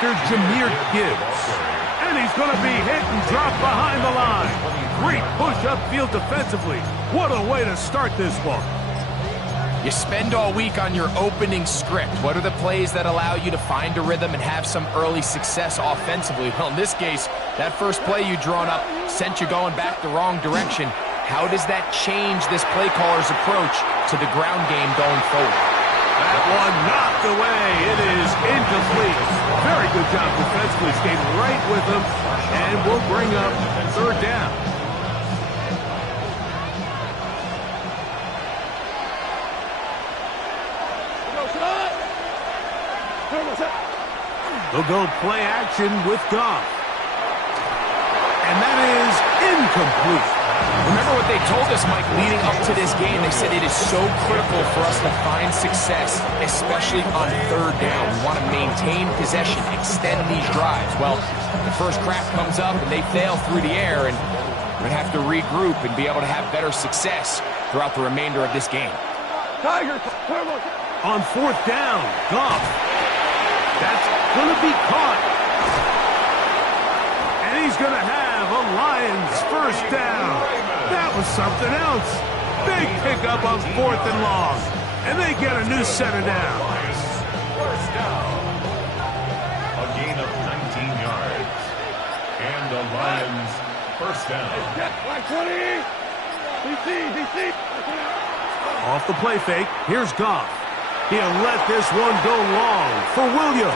Mr. Jameer Gibbs. And he's going to be hit and dropped behind the line. Great push upfield defensively. What a way to start this one. You spend all week on your opening script. What are the plays that allow you to find a rhythm and have some early success offensively? Well, in this case, that first play you drawn up sent you going back the wrong direction. How does that change this play caller's approach to the ground game going forward? That one knocked away. It is incomplete. Very good job defensively. Stayed right with him, and will bring up third down. They'll go play action with Goff. And that is incomplete. Remember what they told us, Mike, leading up to this game. They said it is so critical for us to find success, especially on third down. We want to maintain possession, extend these drives. Well, the first crack comes up and they fail through the air, and we're going to have to regroup and be able to have better success throughout the remainder of this game. On fourth down, Goff. That's going to be caught. And he's going to have a Lions first down. That was something else. Big pickup on fourth and long. And they get a new set of downs. First down. A gain of 19 yards. And the Lions first down. Off the play fake, here's Goff. He'll let this one go long for Williams.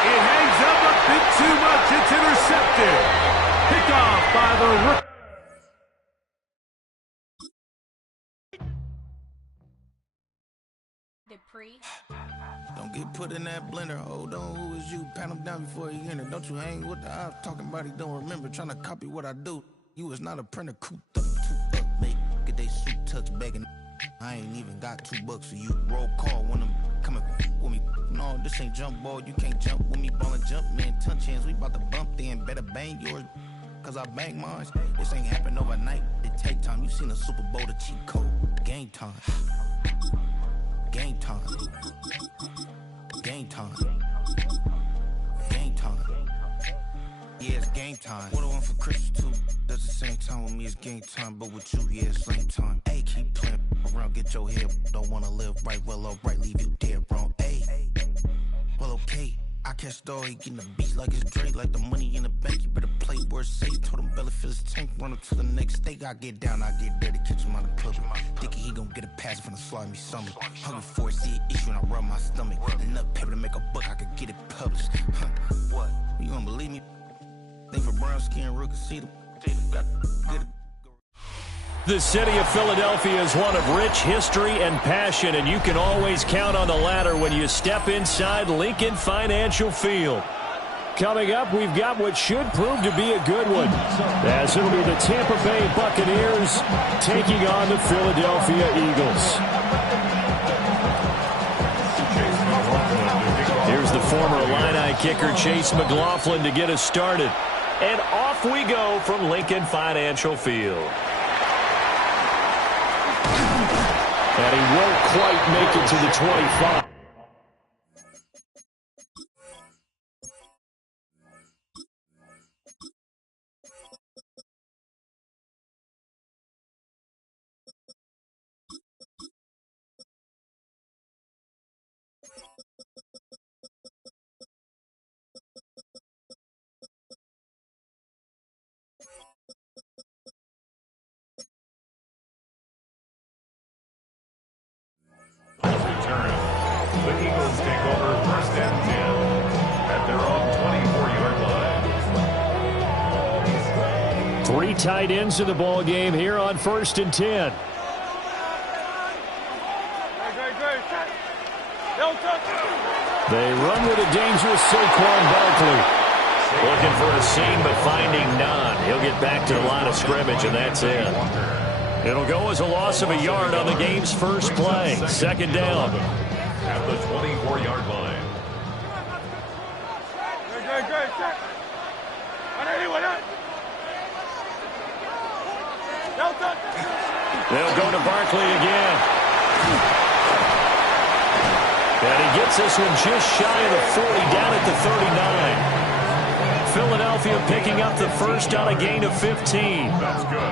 It hangs up a bit too much. It's intercepted. Picked off by the rookie. Don't get put in that blender. Hold on, who is you? Pat him down before you enter. Don't you hang with the ops talking about he don't remember. Trying to copy what I do. You is not a printer. Cooped up, too up, mate. Get they suit touch begging. I ain't even got $2 for you. Roll call when I'm coming with me. No, this ain't jump ball. You can't jump with me. Ball and jump, man. Touch hands. We about to bump then. Better bang yours. Cause I bang mine. This ain't happen overnight. It take time. You seen the Super Bowl, the cheat code. Game time. Game time. Game time. Game time. Yeah, it's game time. What I want for Christmas too. That's the same time with me, it's game time. But with you, yeah, it's same time. Hey, keep playing around, get your head. Don't wanna live right, well, alright, leave you dead wrong. Hey, well, okay. I catch the dog, he getting the beat like it's Drake, like the money in the bank. You better play where it's safe. Told him Bella fill his tank, run up to the next state. I get down, I get dirty, catch him on the public. Thinking he gon' get a pass from the slimy stomach. Hungry for it, see an issue and I rub my stomach. Enough paper to make a book, I could get it published. Huh, what? You don't believe me? Think for brown skin, rookie, see them. Got get it. The city of Philadelphia is one of rich history and passion, and you can always count on the latter when you step inside Lincoln Financial Field. Coming up, we've got what should prove to be a good one, as it'll be the Tampa Bay Buccaneers taking on the Philadelphia Eagles. Here's the former Illini kicker Chase McLaughlin to get us started. And off we go from Lincoln Financial Field. And he won't quite make it to the 25. The Eagles take over first and 10 at their own 24-yard line. 3 tight ends in the ball game here on first and 10. They run with a dangerous Saquon Barkley. Looking for a seam, but finding none. He'll get back to the line of scrimmage, and that's it. It'll go as a loss of a yard on the game's first play. Second down. At the 24-yard line. They'll go to Barkley again. And he gets gets this one just shy of the 40, down at the 39. Philadelphia picking up the first on a gain of 15.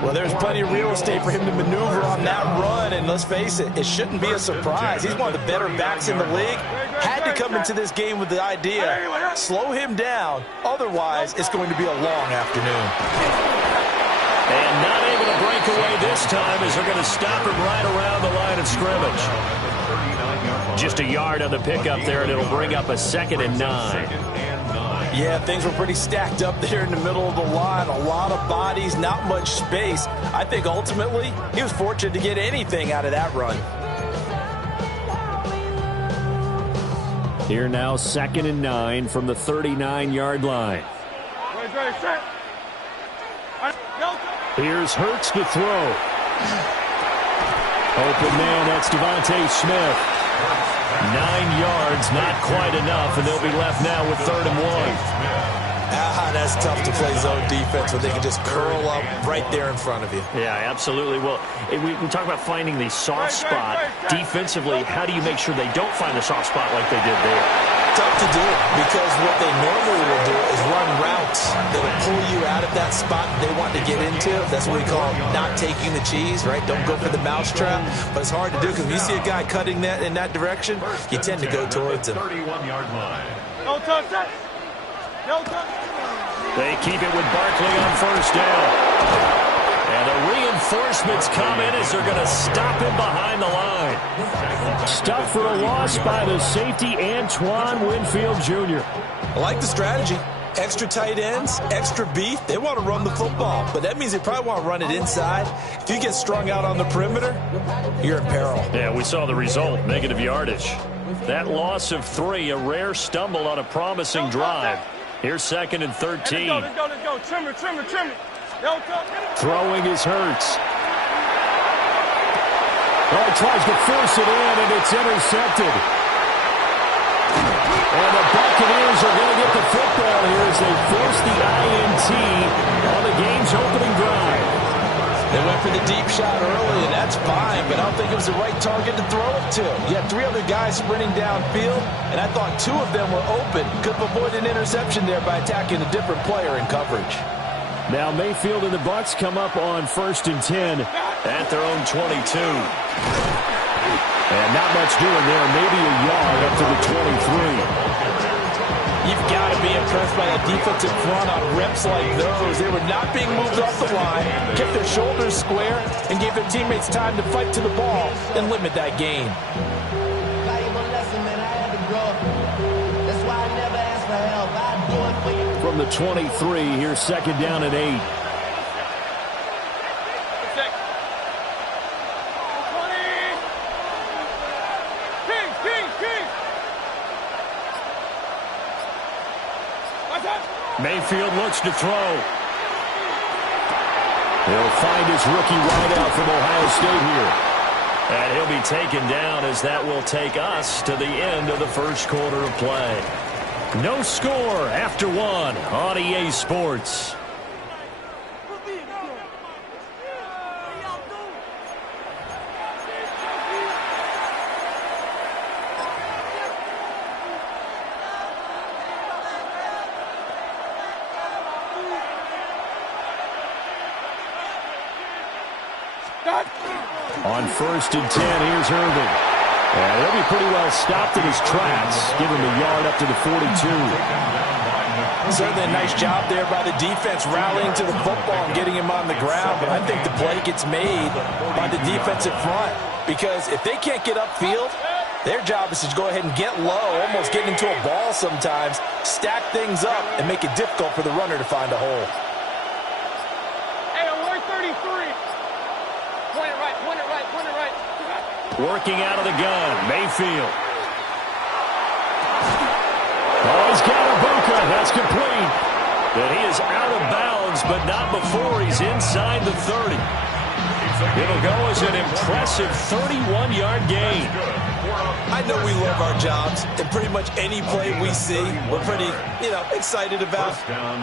Well, there's plenty of real estate for him to maneuver on that run, and let's face it, it shouldn't be a surprise. He's one of the better backs in the league. Had to come into this game with the idea, slow him down, otherwise it's going to be a long afternoon. And not able to break away this time as they're going to stop him right around the line of scrimmage. Just a yard on the pickup there, and it'll bring up a 2nd and 9. Yeah, things were pretty stacked up there in the middle of the line. A lot of bodies, not much space. I think ultimately he was fortunate to get anything out of that run. Here now, 2nd and 9 from the 39-yard line. Here's Hurts to throw. Open man, that's Devontae Smith. 9 yards, not quite enough, and they'll be left now with 3rd and 1. That's tough to play zone defense when they can just curl up right there in front of you. Yeah, absolutely. Well, we talk about finding the soft spot. Defensively, how do you make sure they don't find the soft spot like they did there? Tough to do because what they normally will do is run routes that will pull you out of that spot they want to get into. That's what we call not taking the cheese, right? Don't go for the mousetrap. But it's hard to do because when you see a guy cutting that in that direction, you tend to go towards him. 31-yard line. No touch that. No touch. They keep it with Barkley on 1st down. And the reinforcements come in as they're going to stop him behind the line. Stuffed for a loss by the safety, Antoine Winfield Jr. I like the strategy. Extra tight ends, extra beef. They want to run the football, but that means they probably want to run it inside. If you get strung out on the perimeter, you're in peril. Yeah, we saw the result, negative yardage. That loss of 3, a rare stumble on a promising drive. Here's 2nd and 13. Let's go. Trim it. Throwing is Hurts. Oh, tries to force it in, and it's intercepted. And the Buccaneers are going to get the football here as they force the INT on the game's opening drive. They went for the deep shot early, and that's fine, but I don't think it was the right target to throw it to. You had 3 other guys sprinting downfield, and I thought 2 of them were open. Could have avoided an interception there by attacking a different player in coverage. Now Mayfield and the Bucs come up on 1st and 10 at their own 22. And not much doing there, maybe a yard up to the 23. You've got to be impressed by that defensive front on reps like those. They were not being moved off the line, kept their shoulders square, and gave their teammates time to fight to the ball and limit that gain. From the 23, here's 2nd down and 8. Mayfield looks to throw. He'll find his rookie wideout from Ohio State here. And he'll be taken down as that will take us to the end of the first quarter of play. No score after 1 on EA Sports. On 1st and 10, here's Irvin. And he'll be pretty well stopped in his tracks. Give him a yard up to the 42. Certainly a nice job there by the defense rallying to the football and getting him on the ground. But I think the play gets made by the defensive front. Because if they can't get upfield, their job is to go ahead and get low, almost get into a ball sometimes, stack things up, and make it difficult for the runner to find a hole. Hey, alert 33. Point it right. Working out of the gun, Mayfield. Oh, he's got Ibuka. That's complete. And he is out of bounds, but not before he's inside the 30. It'll go as an impressive 31-yard gain. I know we love our jobs, and pretty much any play we see, we're pretty, excited about.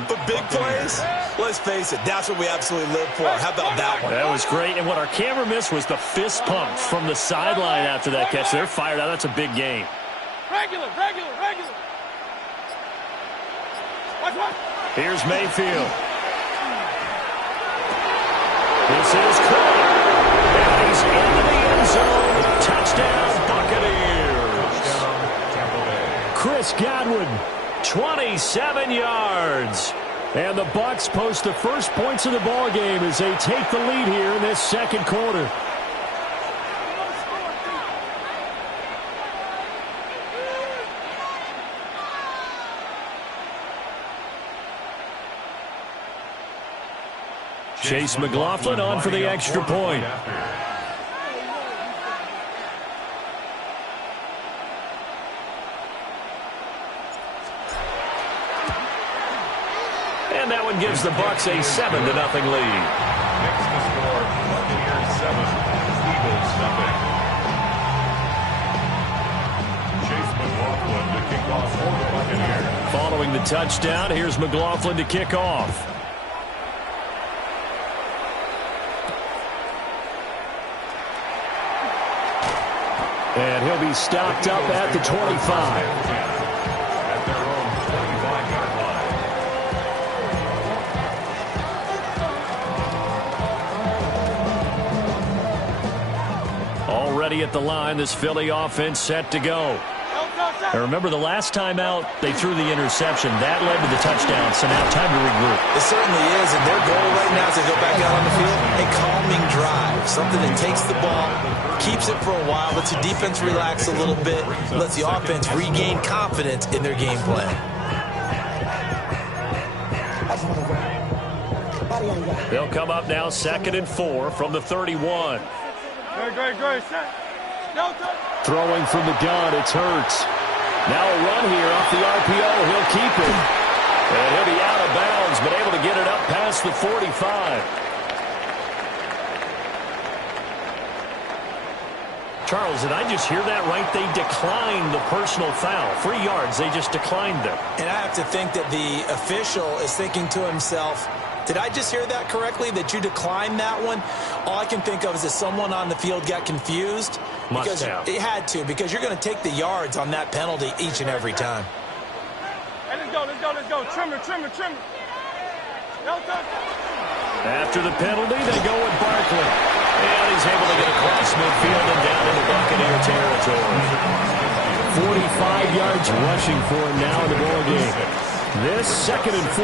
But big plays, let's face it, that's what we absolutely live for. How about that one? That was great, and what our camera missed was the fist pump from the sideline after that catch. They're fired out. That's a big game. Here's Mayfield. This is caught. And he's into the end zone. Touchdown, Buccaneers. Chris Godwin, 27 yards. And the Bucs post the first points of the ball game as they take the lead here in this second quarter. Chase McLaughlin on for the extra point. And that one gives the Bucs a 7-0 lead. Next to score, Buccaneers 7, Eagles nothing. Chase McLaughlin to kick off for the Buccaneers. Following the touchdown, here's McLaughlin to kick off. And he'll be stopped up at the 25. At their own 25-yard line. Already at the line, this Philly offense set to go. Now remember, the last time out, they threw the interception. That led to the touchdown, so now time to regroup. It certainly is, and their goal right now is to go back out on the field, a calming drive, something that takes the ball, keeps it for a while, lets the defense relax a little bit, lets the offense regain confidence in their game plan. They'll come up now 2nd and 4 from the 31. Throwing from the gun, it's Hurts. Now a run here off the RPO. He'll keep it. And he'll be out of bounds, but able to get it up past the 45. Charles, did I just hear that right? They declined the personal foul. 3 yards, they just declined them. And I have to think that the official is thinking to himself, did I just hear that correctly, that you declined that one? All I can think of is that someone on the field got confused. Must have. It had to, because you're going to take the yards on that penalty each and every time. Hey, let's go. Trimmer. After the penalty, they go with Barkley. And he's able to get across midfield and down into Buccaneer territory. 45 yards rushing for him now in the ball game. This 2nd and 4.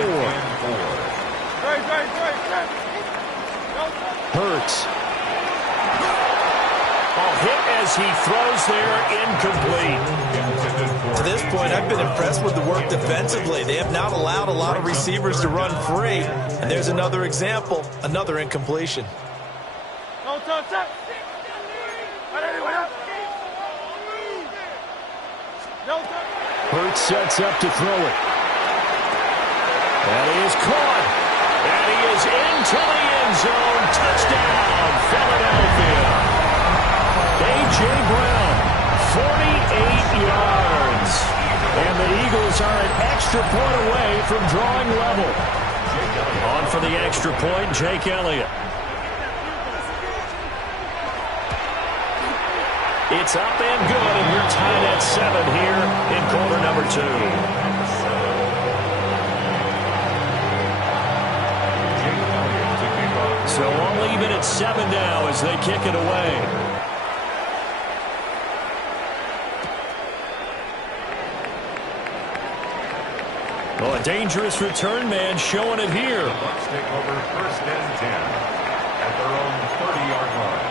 Hurts. Hit as he throws there, incomplete. To this point, I've been impressed with the work defensively. They have not allowed a lot of receivers to run free. And there's another example, another incompletion. Hurts sets up to throw it. And he is caught. And he is into the end zone. Touchdown, Philadelphia. A.J. Brown, 48 yards. And the Eagles are an extra point away from drawing level. On for the extra point, Jake Elliott. It's up and good, and we're tied at 7 here in quarter number 2. So I'll leave it at 7 now as they kick it away. Oh, a dangerous return man showing it here. The Bucs take over 1st and 10 at their own 30-yard line.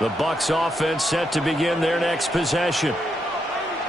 The Bucs offense set to begin their next possession.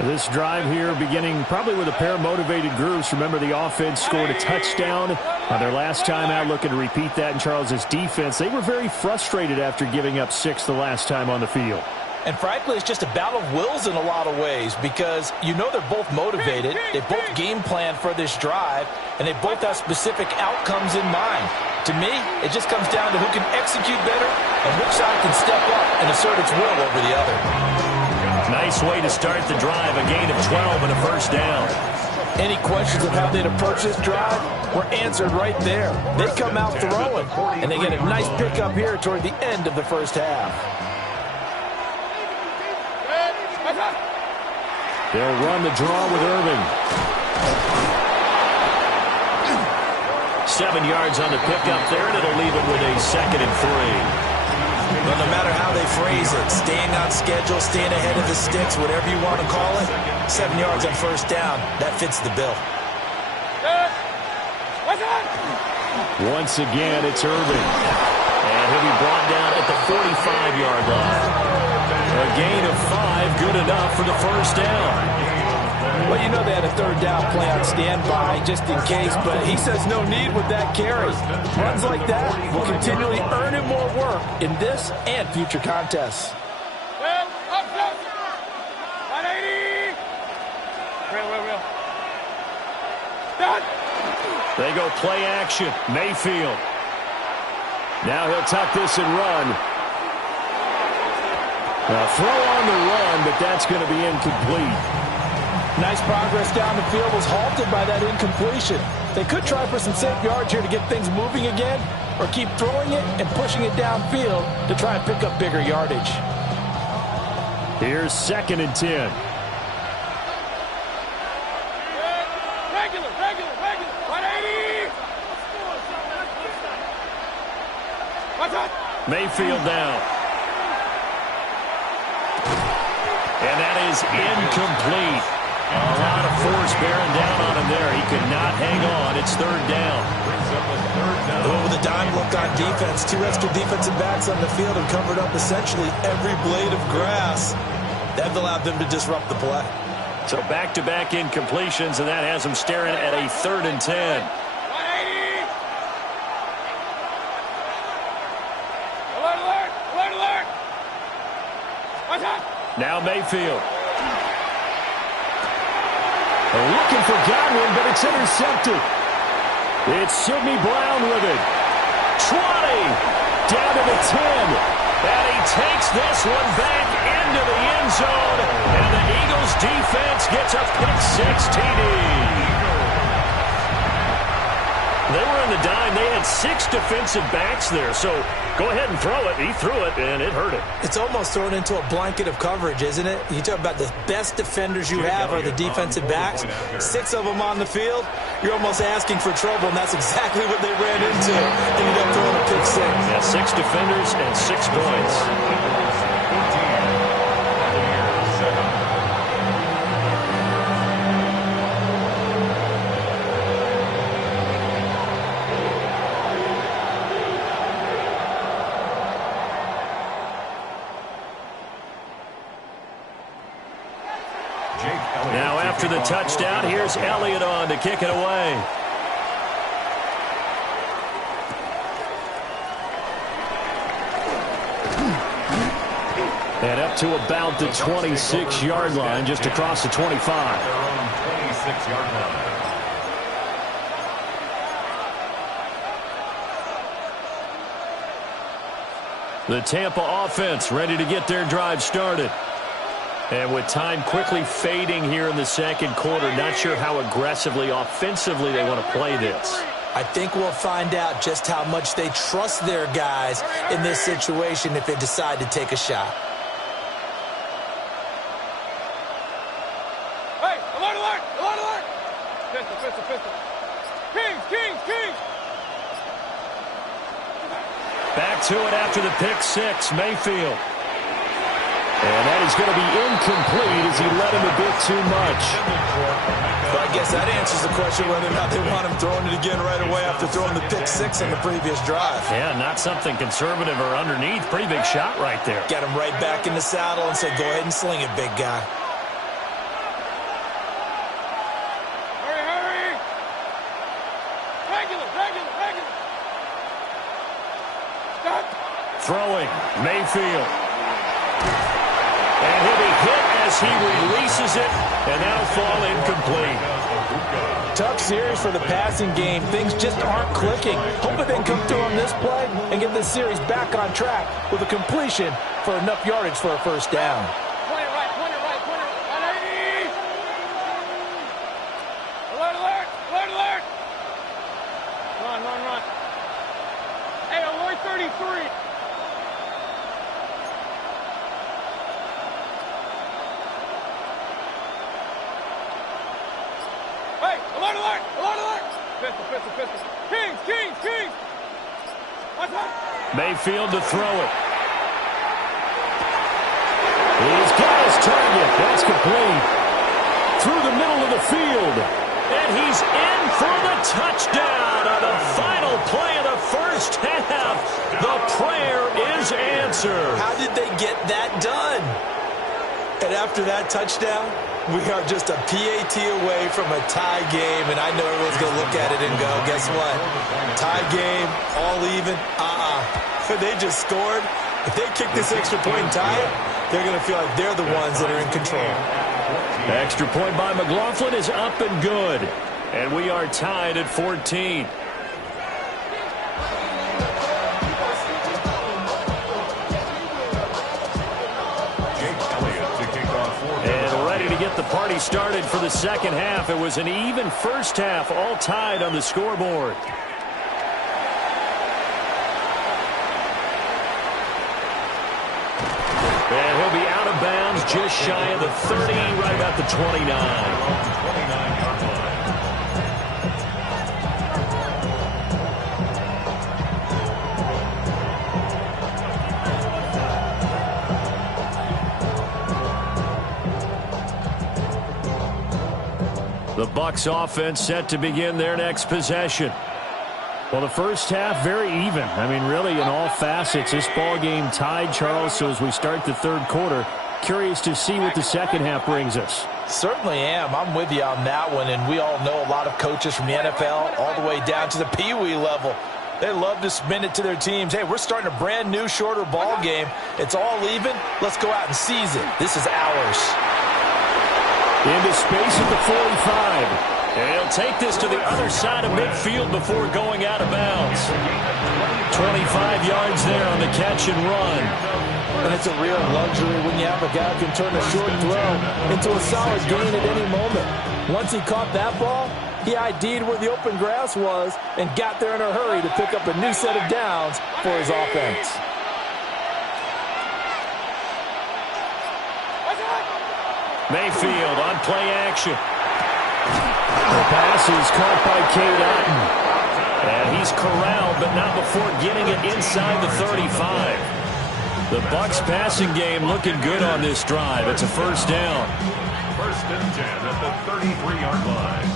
This drive here beginning probably with a pair of motivated groups. Remember, the offense scored a touchdown on their last time out, looking to repeat that in Charles' defense. They were very frustrated after giving up 6 the last time on the field. And frankly, it's just a battle of wills in a lot of ways, because you know they're both motivated, they both game plan for this drive, and they both have specific outcomes in mind. To me, it just comes down to who can execute better and which side can step up and assert its will over the other. Nice way to start the drive, a gain of 12 and a first down. Any questions of how they'd approach this drive were answered right there. They come out throwing, and they get a nice pickup here toward the end of the first half. They'll run the draw with Irving. 7 yards on the pickup there, and it'll leave it with a 2nd and 3. But no matter how they phrase it, staying on schedule, staying ahead of the sticks, whatever you want to call it, 7 yards on first down, that fits the bill. Once again, it's Irving. And he'll be brought down at the 45-yard line. A gain of 5, good enough for the first down. Well, you know they had a third down play on standby just in case, but he says no need with that carry. Runs like that will continually earn him more work in this and future contests. They go play action. Mayfield. Now he'll tuck this and run. Now throw on the run, but that's going to be incomplete. Nice progress down the field was halted by that incompletion. They could try for some safe yards here to get things moving again, or keep throwing it and pushing it downfield to try and pick up bigger yardage. Here's 2nd and 10. Regular. 180. Mayfield down. And that is incomplete. A lot of force bearing down on him there. He could not hang on. It's 3rd down. With a dime look on defense, 2 extra defensive backs on the field and covered up essentially every blade of grass. That allowed them to disrupt the play. So back-to-back incompletions, and that has them staring at a 3rd and 10. 180. Alert. Now Mayfield. Looking for Godwin, but it's intercepted. It's Sidney Brown with it. 20. Down to the 10. And he takes this one back into the end zone. And the Eagles defense gets a pick-6 TD. They were in the dime. They had 6 defensive backs there. So go ahead and throw it. He threw it, and it hurt him. It's almost thrown into a blanket of coverage, isn't it? You talk about the best defenders you have are the defensive backs. 6 of them on the field. You're almost asking for trouble, and that's exactly what they ran into. Ended up throwing a pick-6. Yeah, 6 defenders and 6 points. Now after the touchdown, here's Elliott on to kick it away. And up to about the 26-yard line, just across the 25. Their own 26-yard line. The Tampa offense ready to get their drive started. And with time quickly fading here in the second quarter, not sure how aggressively, offensively they want to play this. I think we'll find out just how much they trust their guys in this situation if they decide to take a shot. Hey, alert. Pistol. Kings. Back to it after the pick-6, Mayfield. And that is going to be incomplete as he led him a bit too much. But I guess that answers the question whether or not they want him throwing it again right away after throwing the pick-6 on the previous drive. Yeah, not something conservative or underneath. Pretty big shot right there. Got him right back in the saddle and said, go ahead and sling it, big guy. Hurry. Regular. Stop. Throwing, Mayfield. And he'll be hit as he releases it, and that'll fall incomplete. Tough series for the passing game. Things just aren't clicking. Hoping they can come through on this play and get this series back on track with a completion for enough yardage for a first down. Point it right. 180. Alert, alert! Alert, alert! Pistol, pistol, pistol. Kings, Kings, Kings! Watch out! Mayfield to throw it. He's got his target. That's complete. Through the middle of the field. And he's in for the touchdown on the final play of the first half. The prayer is answered. How did they get that done? And after that touchdown, we are just a PAT away from a tie game. And I know everyone's going to look at it and go, guess what? Tie game, all even? They just scored. If they kick this extra point and tie it, they're going to feel like they're the ones that are in control. Extra point by McLaughlin is up and good. And we are tied at 14. And ready to get the party started for the second half. It was an even first half, all tied on the scoreboard. And he'll be out of bounds just shy of the 30, right about the 29. 29-yard line. The Bucs offense set to begin their next possession. Well, the first half, very even. I mean, really, in all facets, this ball game tied, Charles. So as we start the third quarter, curious to see what the second half brings us. Certainly am. I'm with you on that one. And we all know a lot of coaches from the NFL all the way down to the Pee-wee level. They love to spin it to their teams. Hey, we're starting a brand new, shorter ball game. It's all even. Let's go out and seize it. This is ours. Into space at the 45. And he'll take this to the other side of midfield before going out of bounds. 25 yards there on the catch and run. And it's a real luxury when you have a guy who can turn a short throw into a solid gain at any moment. Once he caught that ball, he ID'd where the open grass was and got there in a hurry to pick up a new set of downs for his offense. Mayfield on play action. The pass is caught by Cade Otton. And he's corralled, but not before getting it inside the 35. The Bucs passing game looking good on this drive. It's a first down. First and 10 at the 33-yard line.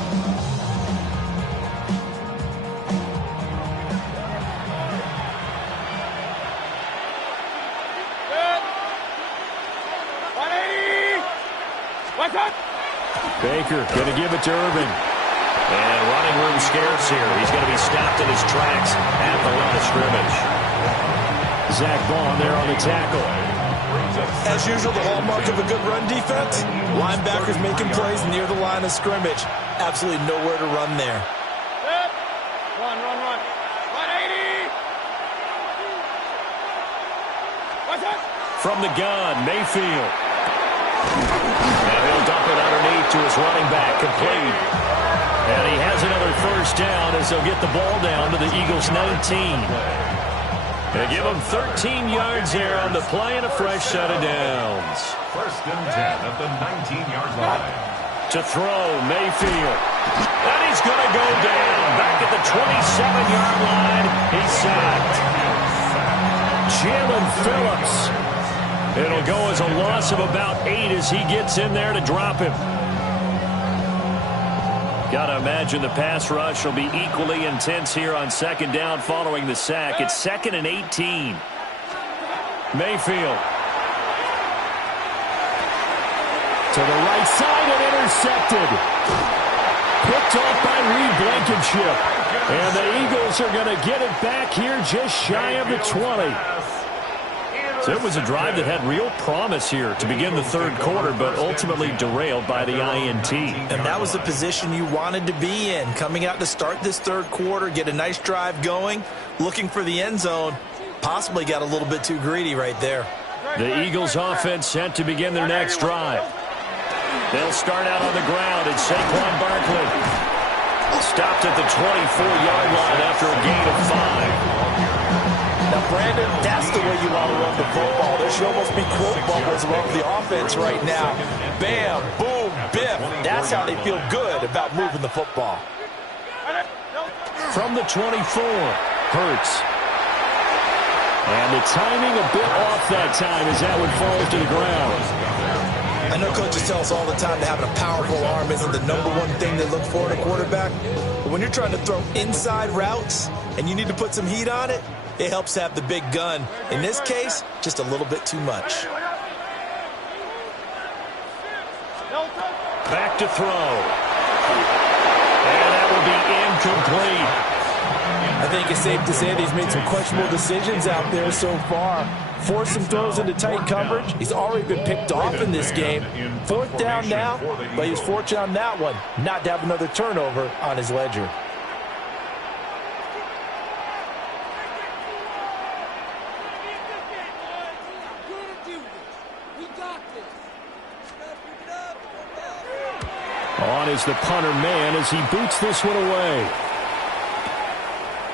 Baker going to give it to Irving. And running room scarce here. He's going to be stopped in his tracks at the line of scrimmage. Zach Bond there on the tackle. As usual, the hallmark of a good run defense, linebackers making plays near the line of scrimmage. Absolutely nowhere to run there. Run, run, run. 180. What's that? From the gun, Mayfield. And he'll dump it underneath to his running back, complete. And he has another first down as they'll get the ball down to the Eagles' 19. They give him 13 yards there on the play and a fresh set of downs. First and 10 at the 19-yard line. To throw, Mayfield. And he's going to go down. Back at the 27-yard line. He's sacked. Jalen Phillips. It'll go as a loss of about 8 as he gets in there to drop him. Got to imagine the pass rush will be equally intense here on second down following the sack. It's 2nd and 18. Mayfield. To the right side and intercepted. Picked off by Reed Blankenship. And the Eagles are going to get it back here just shy of the 20. So it was a drive that had real promise here to begin the third quarter, but ultimately derailed by the INT. And that was the position you wanted to be in. Coming out to start this third quarter, get a nice drive going, looking for the end zone. Possibly got a little bit too greedy right there. The Eagles offense set to begin their next drive. They'll start out on the ground, and Saquon Barkley stopped at the 24-yard line after a gain of 5. Now, Brandon, that's the way you want to run the football. There should almost be quote bubbles above the offense right now. Bam, boom, biff. That's That's how they feel good about moving the football. From the 24, Hurts. And the timing a bit off that time as that one falls to the ground. I know coaches tell us all the time that having a powerful arm isn't the #1 thing they look for in a quarterback. But when you're trying to throw inside routes and you need to put some heat on it, it helps to have the big gun. In this case, just a little bit too much. Back to throw. And that will be incomplete. I think it's safe to say that he's made some questionable decisions out there so far. Forced some throws into tight coverage. He's already been picked off in this game. 4th down now, but he was fortunate on that one not to have another turnover on his ledger. On is the punter man as he boots this one away.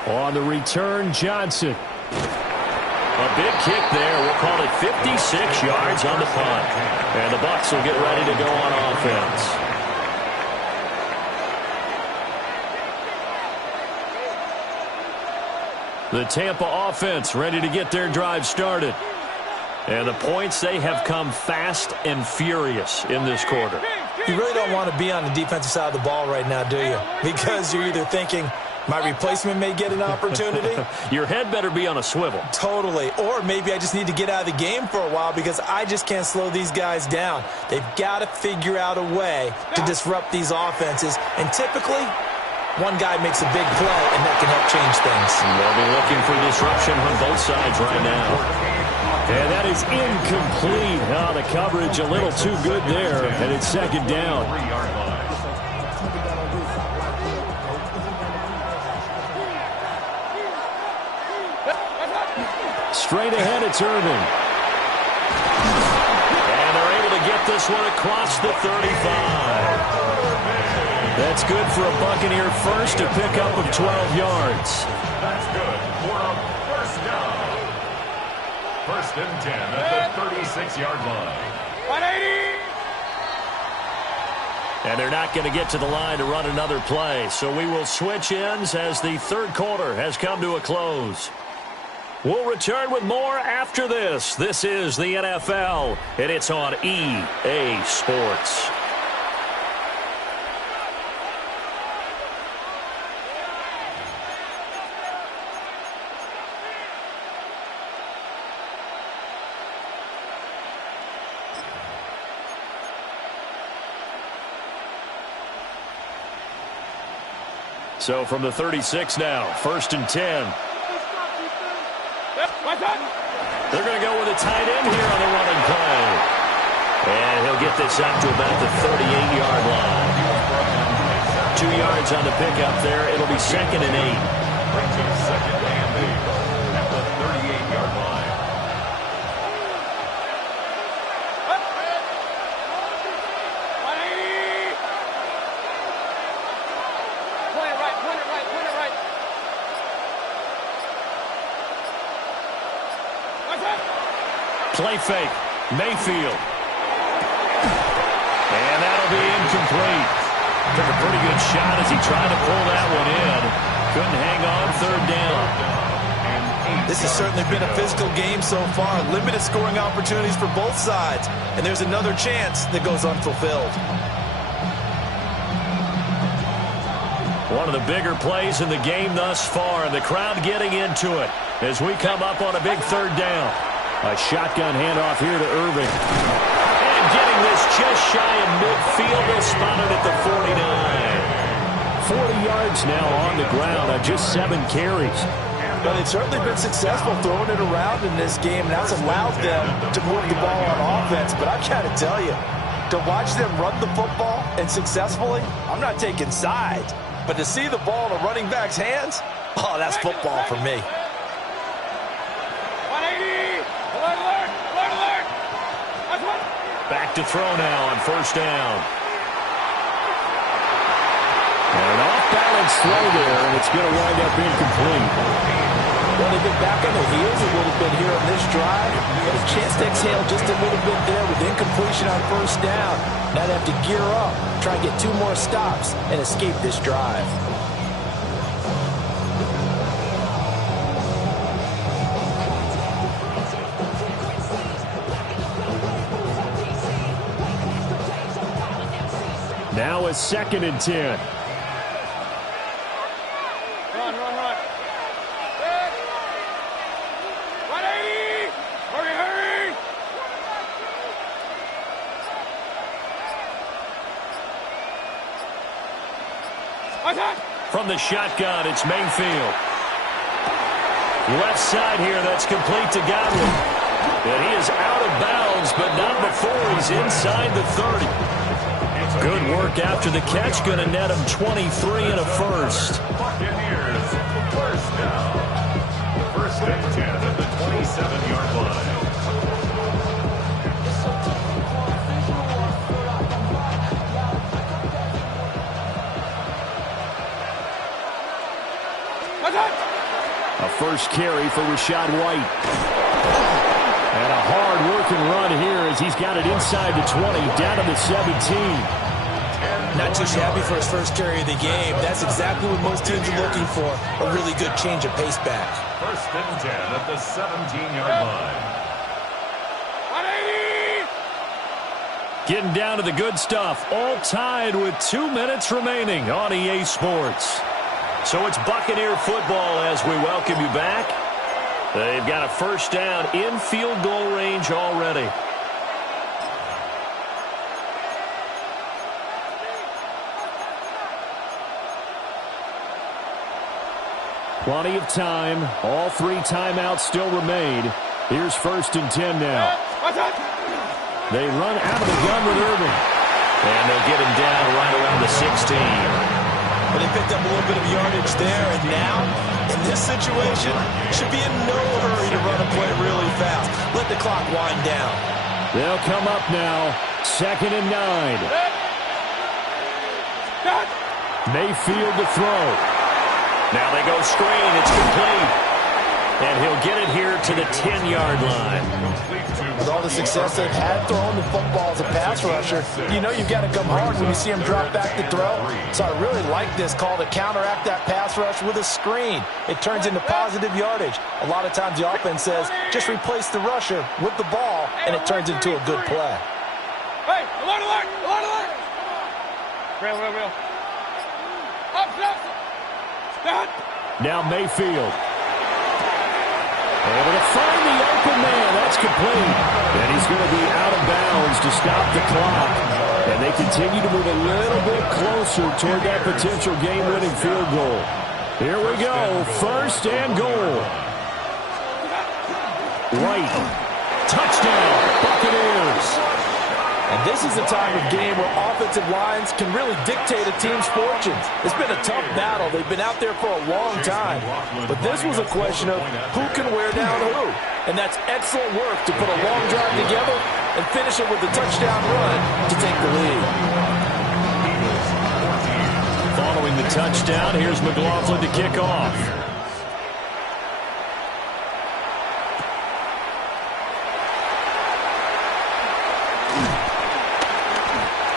On the return, Johnson. A big kick there. We'll call it 56 yards on the punt. And the Bucs will get ready to go on offense. The Tampa offense ready to get their drive started. And the points, they have come fast and furious in this quarter. You really don't want to be on the defensive side of the ball right now, do you? Because you're either thinking, my replacement may get an opportunity. Your head better be on a swivel. Totally. Or maybe I just need to get out of the game for a while because I just can't slow these guys down. They've got to figure out a way to disrupt these offenses. And typically, one guy makes a big play, and that can help change things. They'll be looking for disruption on both sides right now. And that is incomplete. Oh, the coverage a little too good there, and it's 2nd down. Straight ahead, it's Irving. And they're able to get this one across the 35. That's good for a Buccaneer first, a pickup of 12 yards. That's good for a first down. 1st and 10 at the 36-yard line. 180. And they're not going to get to the line to run another play. So we will switch ends as the 3rd quarter has come to a close. We'll return with more after this. This is the NFL, and it's on EA Sports. So from the 36 now, 1st and 10. They're going to go with a tight end here on the running play. And he'll get this out to about the 38-yard line. 2 yards on the pickup there. It'll be 2nd and 8. Brings him 2nd and 8 at the 38-yard line. Play fake. Mayfield. And that'll be incomplete. Took a pretty good shot as he tried to pull that one in. Couldn't hang on, 3rd down. This has certainly been a physical game so far. Limited scoring opportunities for both sides. And there's another chance that goes unfulfilled. One of the bigger plays in the game thus far, and the crowd getting into it as we come up on a big 3rd down. A shotgun handoff here to Irving. And getting this just shy of midfield is spotted at the 49. 40 yards now on the ground on just 7 carries. But they've certainly been successful throwing it around in this game, and that's allowed them to move the ball on offense. But I've got to tell you, to watch them run the football and successfully, I'm not taking sides. But to see the ball in a running back's hands, oh, that's football for me. Back to throw now on 1st down. And an off-balance throw there, and it's going to wind up incomplete. Well, they've been back on their heels a little bit here on this drive, but a chance to exhale just a little bit there with incompletion on first down. Now they have to gear up, try and get 2 more stops, and escape this drive. Now a 2nd and 10. Run. 180! Hurry! Attack! From the shotgun, it's Mayfield. Left side here, that's complete to Godwin. And he is out of bounds, but not before he's inside the 30. Good work after the catch, going to net him 23 and a first. Buccaneers, first down. First and 10 at the 27-yard line. A first carry for Rachaad White. And a hard-working run here as he's got it inside the 20, down to the 17. Not too shabby for his first carry of the game. That's exactly what most teams are looking for, a really good change of pace back. First and 10 at the 17-yard line. 180! Getting down to the good stuff, all tied with 2 minutes remaining on EA Sports. So it's Buccaneer football as we welcome you back. They've got a first down in field goal range already. Plenty of time. All 3 timeouts still remain. Here's first and 10 now. They run out of the gun with Irving. And they'll get him down right around the 16. But they picked up a little bit of yardage there, and now, in this situation, should be in no hurry to run a play really fast. Let the clock wind down. They'll come up now. 2nd and 9. Mayfield to throw. Now they go screen. It's complete. And he'll get it here to the 10-yard line. With all the success they've had throwing the football as a pass rusher, you know you've got to come hard when you see him drop back to throw. So I really like this call to counteract that pass rush with a screen. It turns into positive yardage. A lot of times the offense says, just replace the rusher with the ball, and it turns into a good play. Hey, alert! Real. Up. Now Mayfield. Able to find the open man. That's complete. And he's going to be out of bounds to stop the clock. And they continue to move a little bit closer toward that potential game-winning field goal. Here we go. First and goal. White. Touchdown. Buccaneers. And this is a time of game where offensive lines can really dictate a team's fortunes. It's been a tough battle. They've been out there for a long time. But this was a question of who can wear down who. And that's excellent work to put a long drive together and finish it with a touchdown run to take the lead. Following the touchdown, here's McLaughlin to kick off.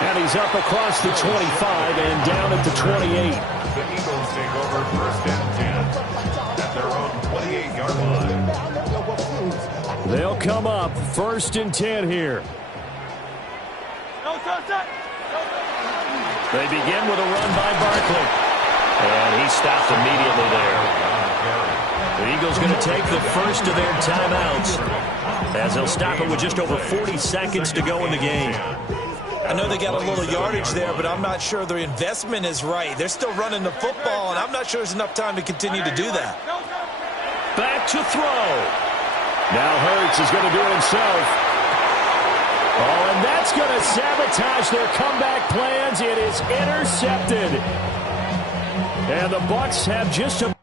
And he's up across the 25 and down at the 28. The Eagles take over first and 10 at their own 28-yard line. They'll come up first and 10 here. They begin with a run by Barkley. And he stopped immediately there. The Eagles going to take the first of their timeouts as they'll stop it with just over 40 seconds to go in the game. I know they got a little yardage there, but I'm not sure their investment is right. They're still running the football, and I'm not sure there's enough time to continue to do that. Back to throw. Now Hurts is going to do it himself. Oh, and that's going to sabotage their comeback plans. It is intercepted. And the Bucs have just a...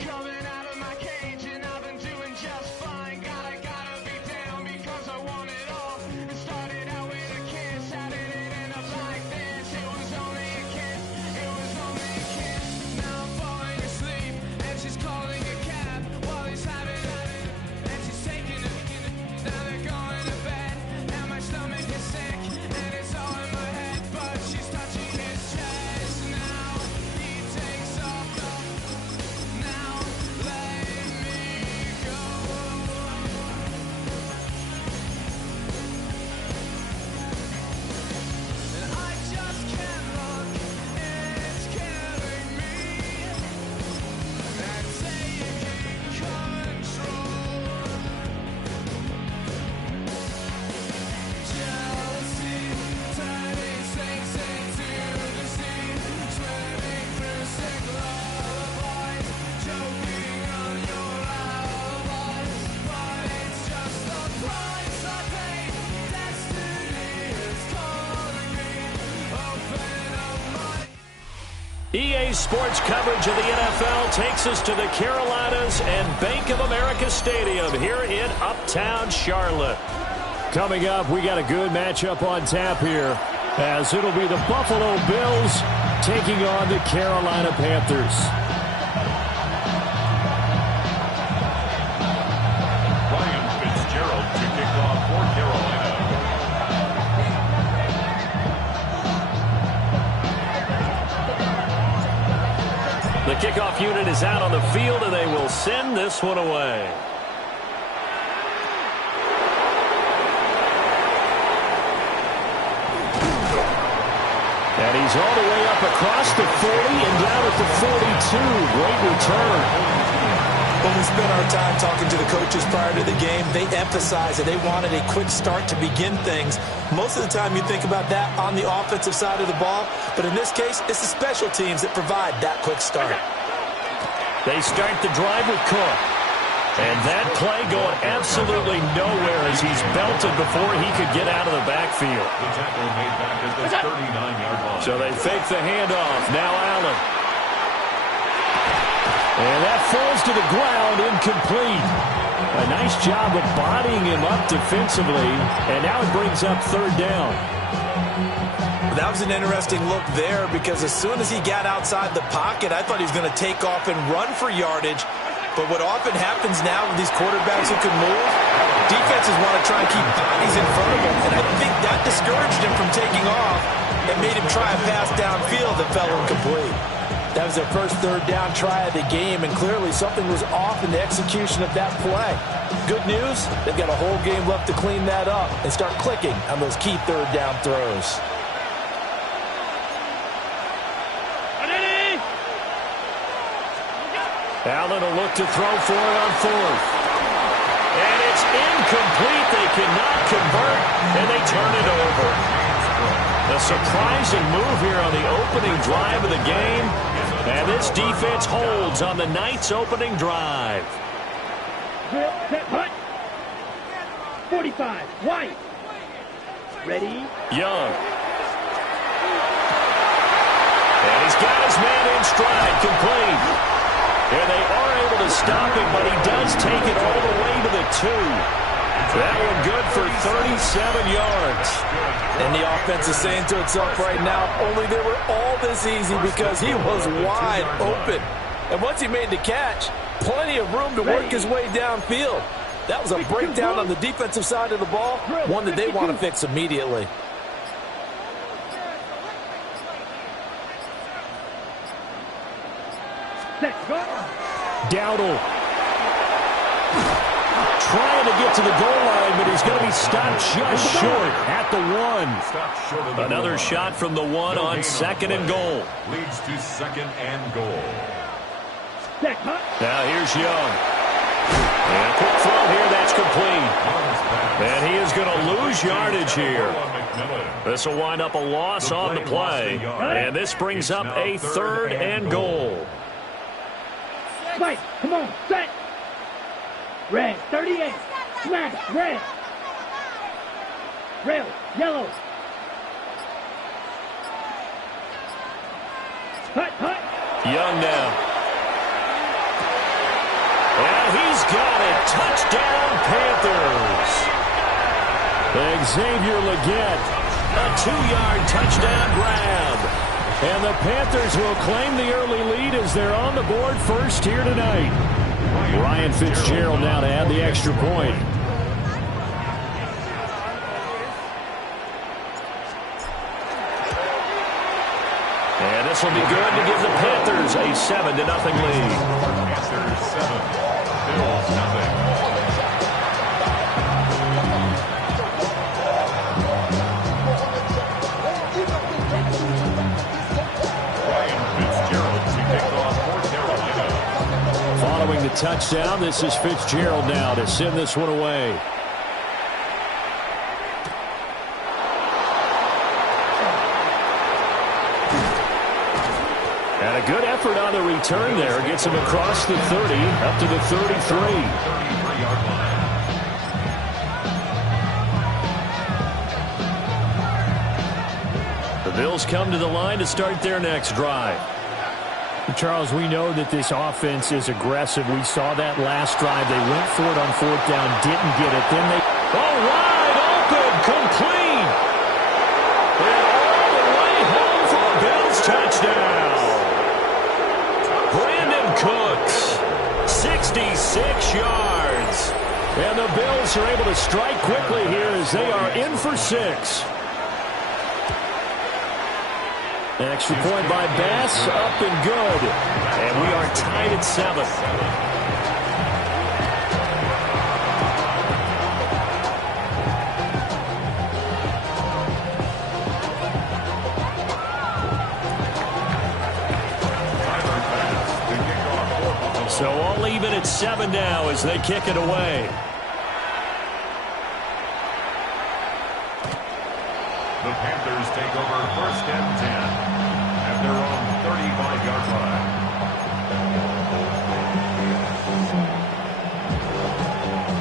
Coming out of my cage and I've been doing just fine. Gotta be down because I want EA Sports coverage of the NFL takes us to the Carolinas and Bank of America Stadium here in Uptown Charlotte. Coming up, we got a good matchup on tap here, as it'll be the Buffalo Bills taking on the Carolina Panthers. Ryan Fitzgerald to kick off for Carolina. The kickoff unit is out on the field, and they will send this one away. And he's all the way up across the 40 and down at the 42. Great return. When we spent our time talking to the coaches prior to the game, they emphasized that they wanted a quick start to begin things. Most of the time you think about that on the offensive side of the ball, but in this case, it's the special teams that provide that quick start. They start the drive with Cook. And that play going absolutely nowhere as he's belted before he could get out of the backfield. The tackle made back at the 39-yard line. So they fake the handoff. Now Allen. And that falls to the ground, incomplete. A nice job of bodying him up defensively, and now it brings up third down. That was an interesting look there because as soon as he got outside the pocket, I thought he was going to take off and run for yardage. But what often happens now with these quarterbacks who can move, defenses want to try and keep bodies in front of him, and I think that discouraged him from taking off and made him try a pass downfield that fell incomplete. That was their first third down try of the game, and clearly something was off in the execution of that play. Good news, they've got a whole game left to clean that up and start clicking on those key third down throws. Allen will look to throw for it on fourth. And it's incomplete. They cannot convert, and they turn it over. A surprising move here on the opening drive of the game. And this defense holds on the Knights' opening drive. Set, punt. 45, White. Ready? Young. And he's got his man in stride, complete. And they are able to stop him, but he does take it all the way to the 2. That one good for 37 yards. And the offense is saying to itself right now, only they were all this easy because he was wide open. And once he made the catch, plenty of room to work his way downfield. That was a breakdown on the defensive side of the ball, one that they want to fix immediately. Dowdle trying to get to the goal line, but he's going to be stopped just short at the 1. Another shot from the 1 on second and goal. Leads to second and goal. Now here's Young. And a quick throw here, that's complete. And he is going to lose yardage here. This will wind up a loss on the play. And this brings up a third and goal. Fight, come on, set. Red, 38. Smash, red. Red, yellow. Hut, hut. Young now. And he's got it. Touchdown, Panthers. Xavier Legette, a 2-yard touchdown grab. And the Panthers will claim the early lead as they're on the board first here tonight. Ryan Fitzgerald now to add the extra point. And this will be good to give the Panthers a 7-0 lead. Panthers 7, Bills 0. Following the touchdown, this is Fitzgerald now to send this one away. And a good effort on the return there. Gets him across the 30, up to the 33. 33-yard line. The Bills come to the line to start their next drive. Charles, we know that this offense is aggressive. We saw that last drive. They went for it on 4th down, didn't get it. Then they, wide open, complete. And all the way home for a Bills touchdown. Brandon Cooks, 66 yards. And the Bills are able to strike quickly here as they are in for 6. Extra point by Bass, up and good. And we are tied at 7. So all even at 7 now as they kick it away. The Panthers take over 1st and 10 at their own 35-yard line.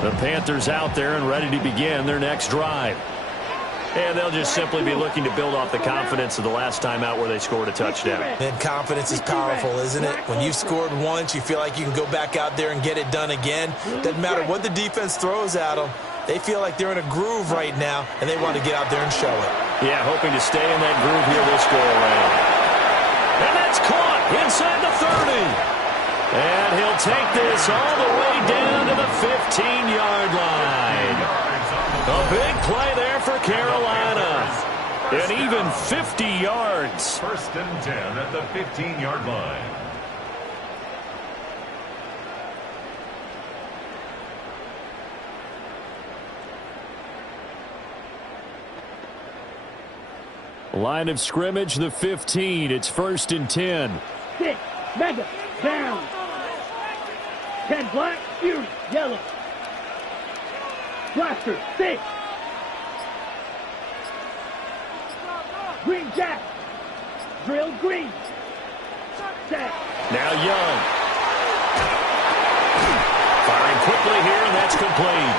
The Panthers out there and ready to begin their next drive. And they'll just simply be looking to build off the confidence of the last time out where they scored a touchdown. And confidence is powerful, isn't it? When you've scored once, you feel like you can go back out there and get it done again. Doesn't matter what the defense throws at them. They feel like they're in a groove right now, and they want to get out there and show it. Yeah, hoping to stay in that groove here this go-around. And that's caught inside the 30. And he'll take this all the way down to the 15-yard line. A big play there for Carolina. And even 50 yards. 1st and 10 at the 15-yard line. Line of scrimmage, the 15. It's 1st and 10. 6, mega, down. 10 black, Fury, yellow. Blaster, 6. Green Jack, drill green. Set. Now Young. Firing quickly here, and that's complete.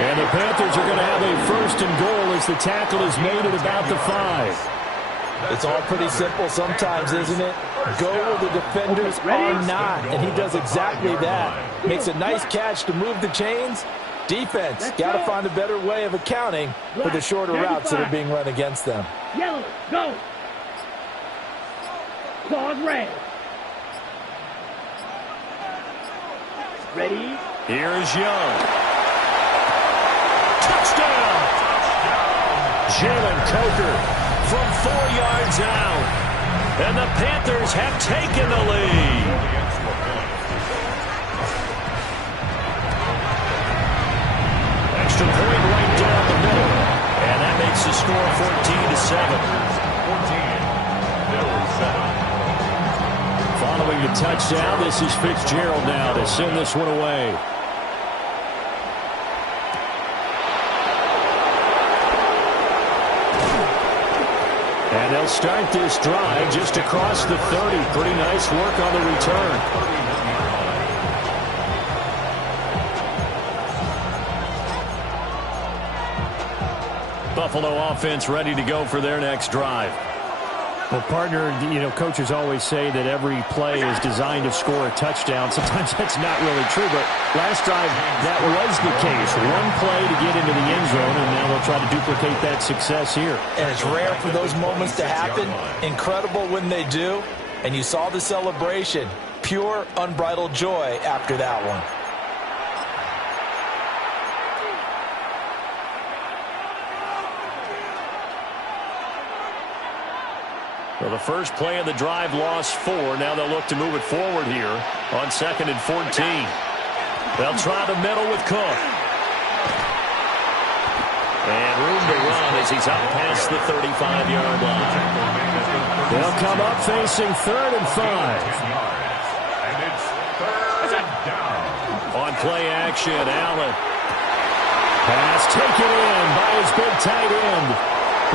And the Panthers are going to have a 1st and goal as the tackle is made at about the 5. It's all pretty simple sometimes, isn't it? Go where the defenders are not, and he does exactly that. Makes a nice catch to move the chains. Defense, got to find a better way of accounting for the shorter routes that are being run against them. Yellow, go. Claws red. Ready? Here's Young. Touchdown! Jalen Coker from 4 yards out. And the Panthers have taken the lead. Extra point right down the middle. And that makes the score 14-7. 14. Following the touchdown, this is Fitzgerald now to send this one away. And they'll start this drive just across the 30. Pretty nice work on the return. Buffalo offense ready to go for their next drive. Well, partner, coaches always say that every play is designed to score a touchdown. Sometimes that's not really true, but last drive, that was the case. One play to get into the end zone, and now they'll try to duplicate that success here. And it's rare for those moments to happen. Incredible when they do. And you saw the celebration. Pure, unbridled joy after that one. Well, the first play of the drive lost 4. Now they'll look to move it forward here on 2nd and 14. They'll try the middle with Cook. And room to run as he's out past the 35-yard line. They'll come up facing 3rd and 5. And it's 3rd down. On play action, Allen. Pass taken in by his big tight end.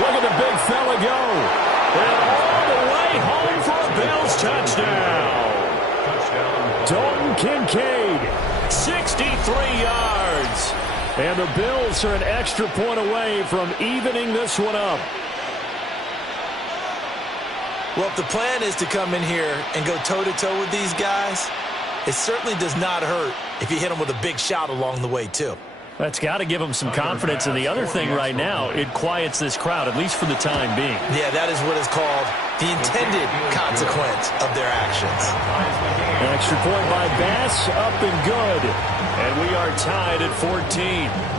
Look at the big fella go. And all the way home for a Bills touchdown. Dalton Kincaid, 63 yards. And the Bills are an extra point away from evening this one up. Well, if the plan is to come in here and go toe-to-toe with these guys, it certainly does not hurt if you hit them with a big shot along the way, too. That's got to give them some confidence. And the other thing right now, it quiets this crowd, at least for the time being. Yeah, that is what is called the intended consequence of their actions. An extra point by Bass, up and good. And we are tied at 14.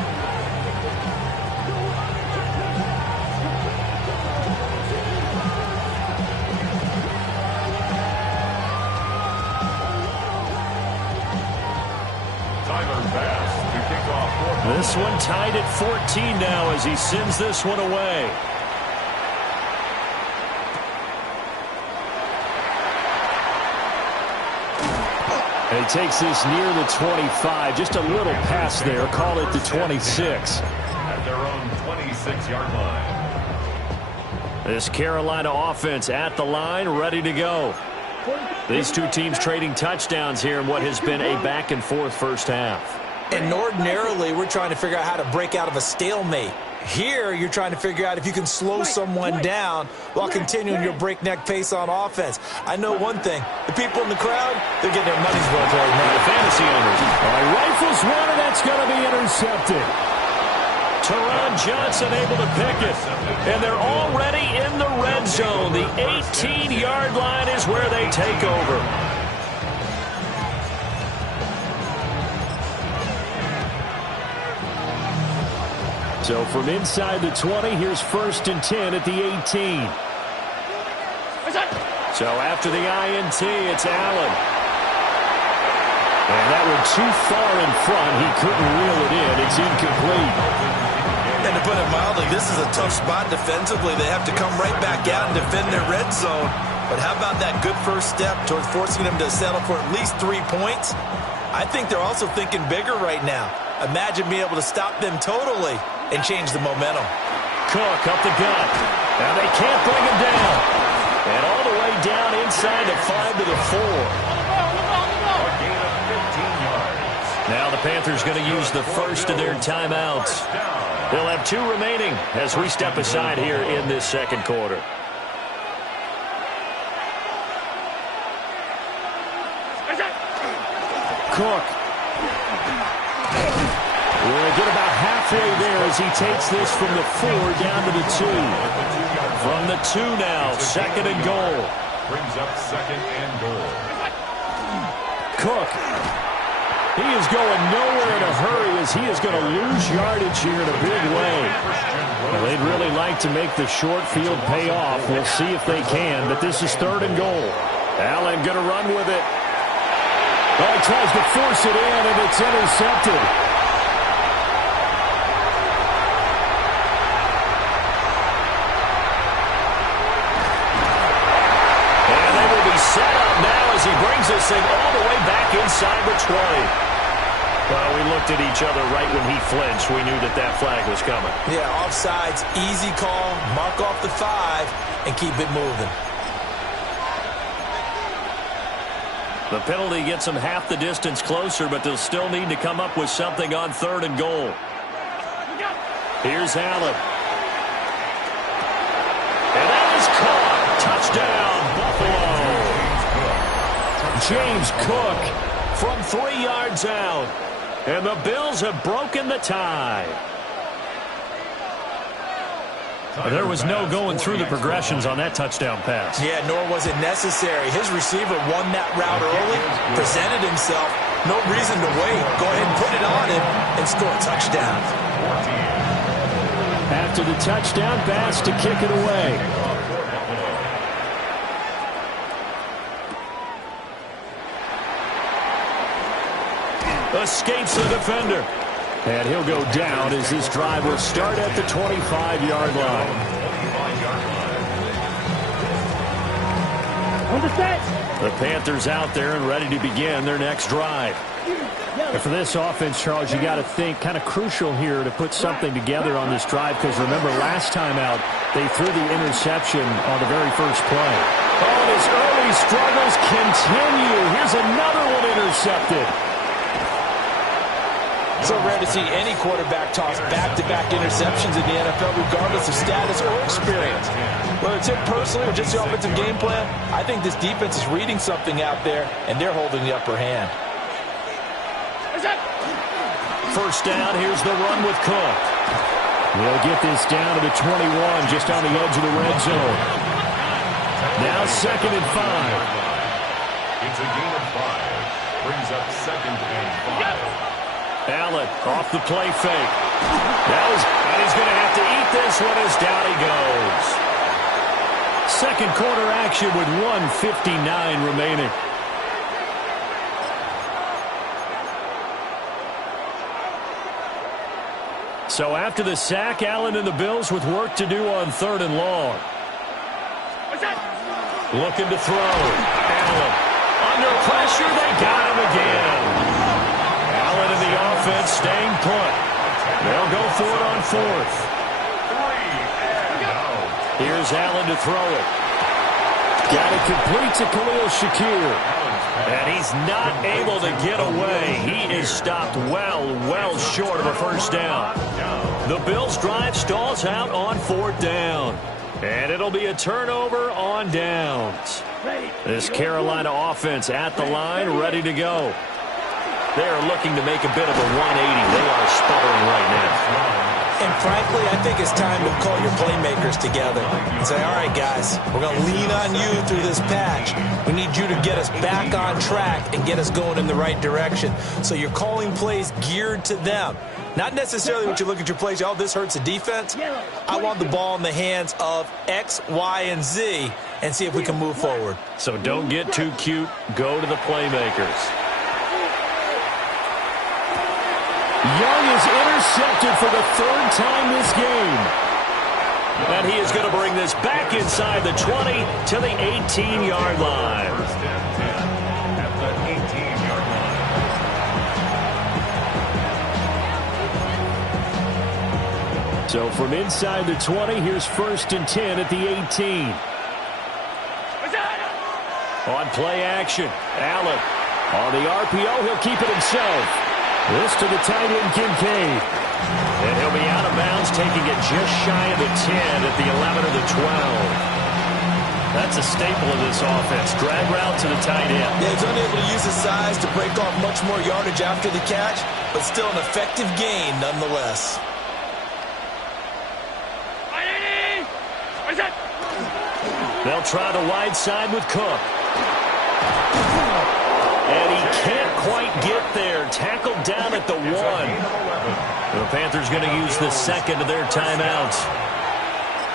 This one tied at 14 now as he sends this one away. And he takes this near the 25. Just a little pass there. Call it the 26. At their own 26-yard line. This Carolina offense at the line, ready to go. These two teams trading touchdowns here in what has been a back-and-forth first half. And ordinarily, we're trying to figure out how to break out of a stalemate. Here, you're trying to figure out if you can slow someone down while continuing your breakneck pace on offense. I know one thing. The people in the crowd, they're getting their money's worth right now. The fantasy owners. All right, rifles one, and that's going to be intercepted. Teron Johnson able to pick it. And they're already in the red zone. The 18-yard line is where they take over. So from inside the 20, here's 1st and 10 at the 18. So after the INT, it's Allen. And that one too far in front. He couldn't reel it in. It's incomplete. And to put it mildly, this is a tough spot defensively. They have to come right back out and defend their red zone. But how about that good first step towards forcing them to settle for at least 3 points? I think they're also thinking bigger right now. Imagine being able to stop them totally and change the momentum. Cook up the gut. Now they can't bring him down. And all the way down inside the 5 to the 4. A gain of 15 yards. Now the Panthers going to use the first of their timeouts. They'll have 2 remaining as we step aside here in this second quarter. Cook. We're going to get about halfway there as he takes this from the 4 down to the 2. From the 2 now, 2nd and goal. Brings up 2nd and goal. Cook. He is going nowhere in a hurry as he is going to lose yardage here in a big way. Well, they'd really like to make the short field pay off. We'll see if they can, but this is 3rd and goal. Allen going to run with it. Oh, he tries to force it in, and it's intercepted. Set up now as he brings this thing all the way back inside the 20. Well, we looked at each other right when he flinched. We knew that that flag was coming. Yeah, offsides, easy call, mark off the 5, and keep it moving. The penalty gets them half the distance closer, but they'll still need to come up with something on 3rd and goal. Here's Allen. And that is caught. Touchdown, Buffalo. James Cook from 3 yards out. And the Bills have broken the tie. There was no going through the progressions on that touchdown pass. Yeah, nor was it necessary. His receiver won that route early, presented himself. No reason to wait. Go ahead and put it on him and score a touchdown. After the touchdown, Bass to kick it away. Escapes the defender. And he'll go down as this drive will start at the 25-yard line. On the set. The Panthers out there and ready to begin their next drive. And for this offense, Charles, you got to think kind of crucial here to put something together on this drive, because remember last time out they threw the interception on the very first play. Oh, and his early struggles continue. Here's another one intercepted. So rare to see any quarterback toss back-to-back interceptions in the NFL, regardless of status or experience. Whether it's him personally or just the offensive game plan, I think this defense is reading something out there, and they're holding the upper hand. First down, here's the run with Cook. They'll get this down to the 21, just on the edge of the red zone. Now 2nd and 5. It's a gain of 5. Brings up 2nd and 5. Allen off the play fake. And he's going to have to eat this one as down he goes. Second quarter action with 1:59 remaining. So after the sack, Allen and the Bills with work to do on 3rd and long. Looking to throw. Allen under pressure. They got him again. Allen and the offense staying put. They'll go for it on 4th. Here's Allen to throw it. Got it complete to Khalil Shakir. And he's not able to get away. He is stopped well short of a first down. The Bills' drive stalls out on 4th down. And it'll be a turnover on downs. This Carolina offense at the line, ready to go. They're looking to make a bit of a 180. They are sputtering right now. And frankly, I think it's time to call your playmakers together and say, all right, guys, we're going to lean on you through this patch. We need you to get us back on track and get us going in the right direction. So you're calling plays geared to them. Not necessarily when you look at your plays, oh, this hurts the defense. I want the ball in the hands of X, Y, and Z and see if we can move forward. So don't get too cute. Go to the playmakers. Young is intercepted for the 3rd time this game. And he is going to bring this back inside the 20 to the 18-yard line. First and 10 at the 18-yard line. So from inside the 20, here's 1st and 10 at the 18. On play action, Allen. On the RPO, he'll keep it himself. This to the tight end, Kincaid. And he'll be out of bounds, taking it just shy of the 10 at the 11 or the 12. That's a staple of this offense. Drag route to the tight end. Yeah, he's unable to use his size to break off much more yardage after the catch, but still an effective gain nonetheless. They'll try the wide side with Cook. And he can't quite get there. Tackled down at the 1. The Panthers going to use the 2nd of their timeouts,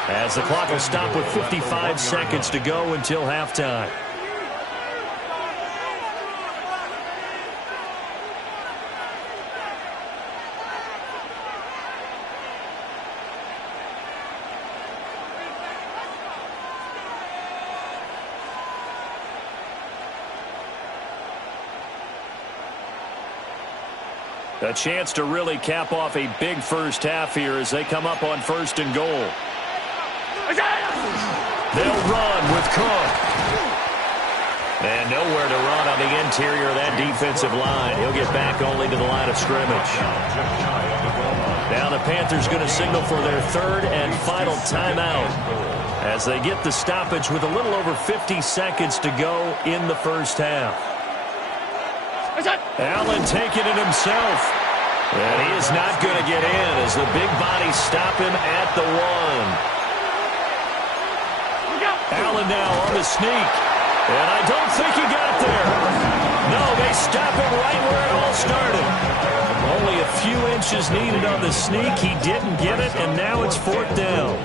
as the clock will stop with 55 seconds to go until halftime. A chance to really cap off a big first half here as they come up on 1st and goal. They'll run with Cook. And nowhere to run on the interior of that defensive line. He'll get back only to the line of scrimmage. Now the Panthers going to signal for their 3rd and final timeout as they get the stoppage with a little over 50 seconds to go in the first half. Allen taking it himself. And he is not going to get in as the big bodies stop him at the 1. Allen now on the sneak. And I don't think he got there. No, they stop him right where it all started. Only a few inches needed on the sneak. He didn't get it, and now it's 4th down.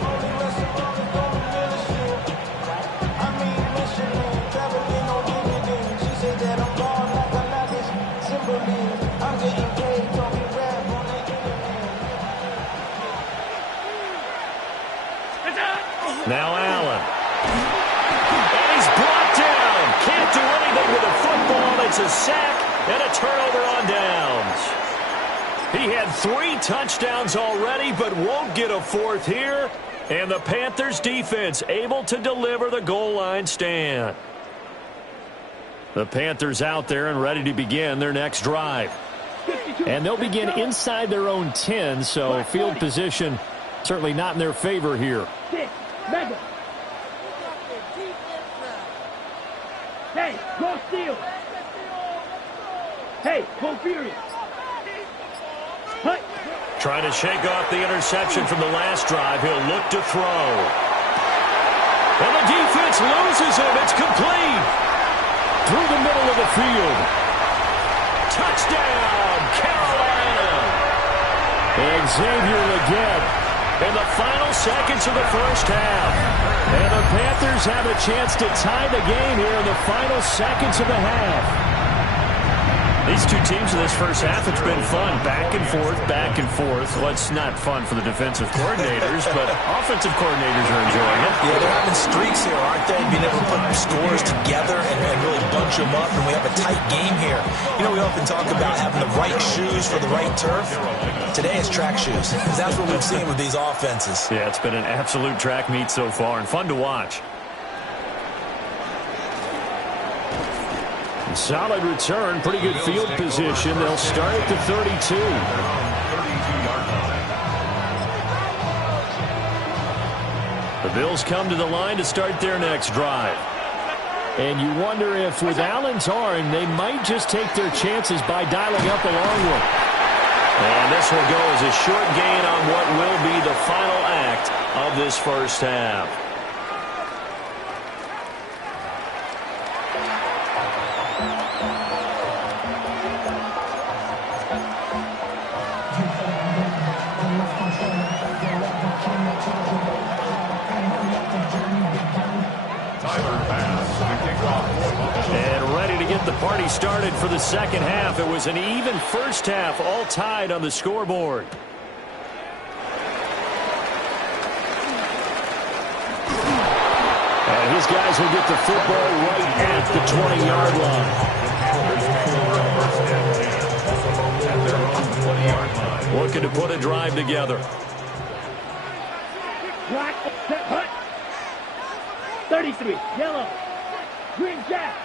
Now Allen. And he's brought down. Can't do anything with a football. It's a sack and a turnover on downs. He had 3 touchdowns already, but won't get a 4th here. And the Panthers defense able to deliver the goal line stand. The Panthers out there and ready to begin their next drive. And they'll begin inside their own 10, so field position certainly not in their favor here. 6, Mega. Hey, go steal. Hey, go furious. Hut. Trying to shake off the interception from the last drive. He'll look to throw. And the defense loses him. It's complete. Through the middle of the field. Touchdown, Carolina. Xavier Legette in the final seconds of the first half. And the Panthers have a chance to tie the game here in the final seconds of the half. These two teams in this first half, it's been fun. Back and forth, back and forth. Well, it's not fun for the defensive coordinators, but offensive coordinators are enjoying it. Yeah, they're having streaks here, aren't they? Being able to put scores together and really bunch them up, and we have a tight game here. You know, we often talk about having the right shoes for the right turf. Today is track shoes. That's what we've seen with these offenses. Yeah, it's been an absolute track meet so far, and fun to watch. Solid return, pretty good field position. They'll start at the 32. 32-yard line. The Bills come to the line to start their next drive. And you wonder if with Allen's arm, they might just take their chances by dialing up a long one. And this will go as a short gain on what will be the final act of this first half. The party started for the second half. It was an even first half, all tied on the scoreboard. And his guys will get the football right at the 20-yard line. Looking to put a drive together. Black, set, hut. 33, yellow. Green jack.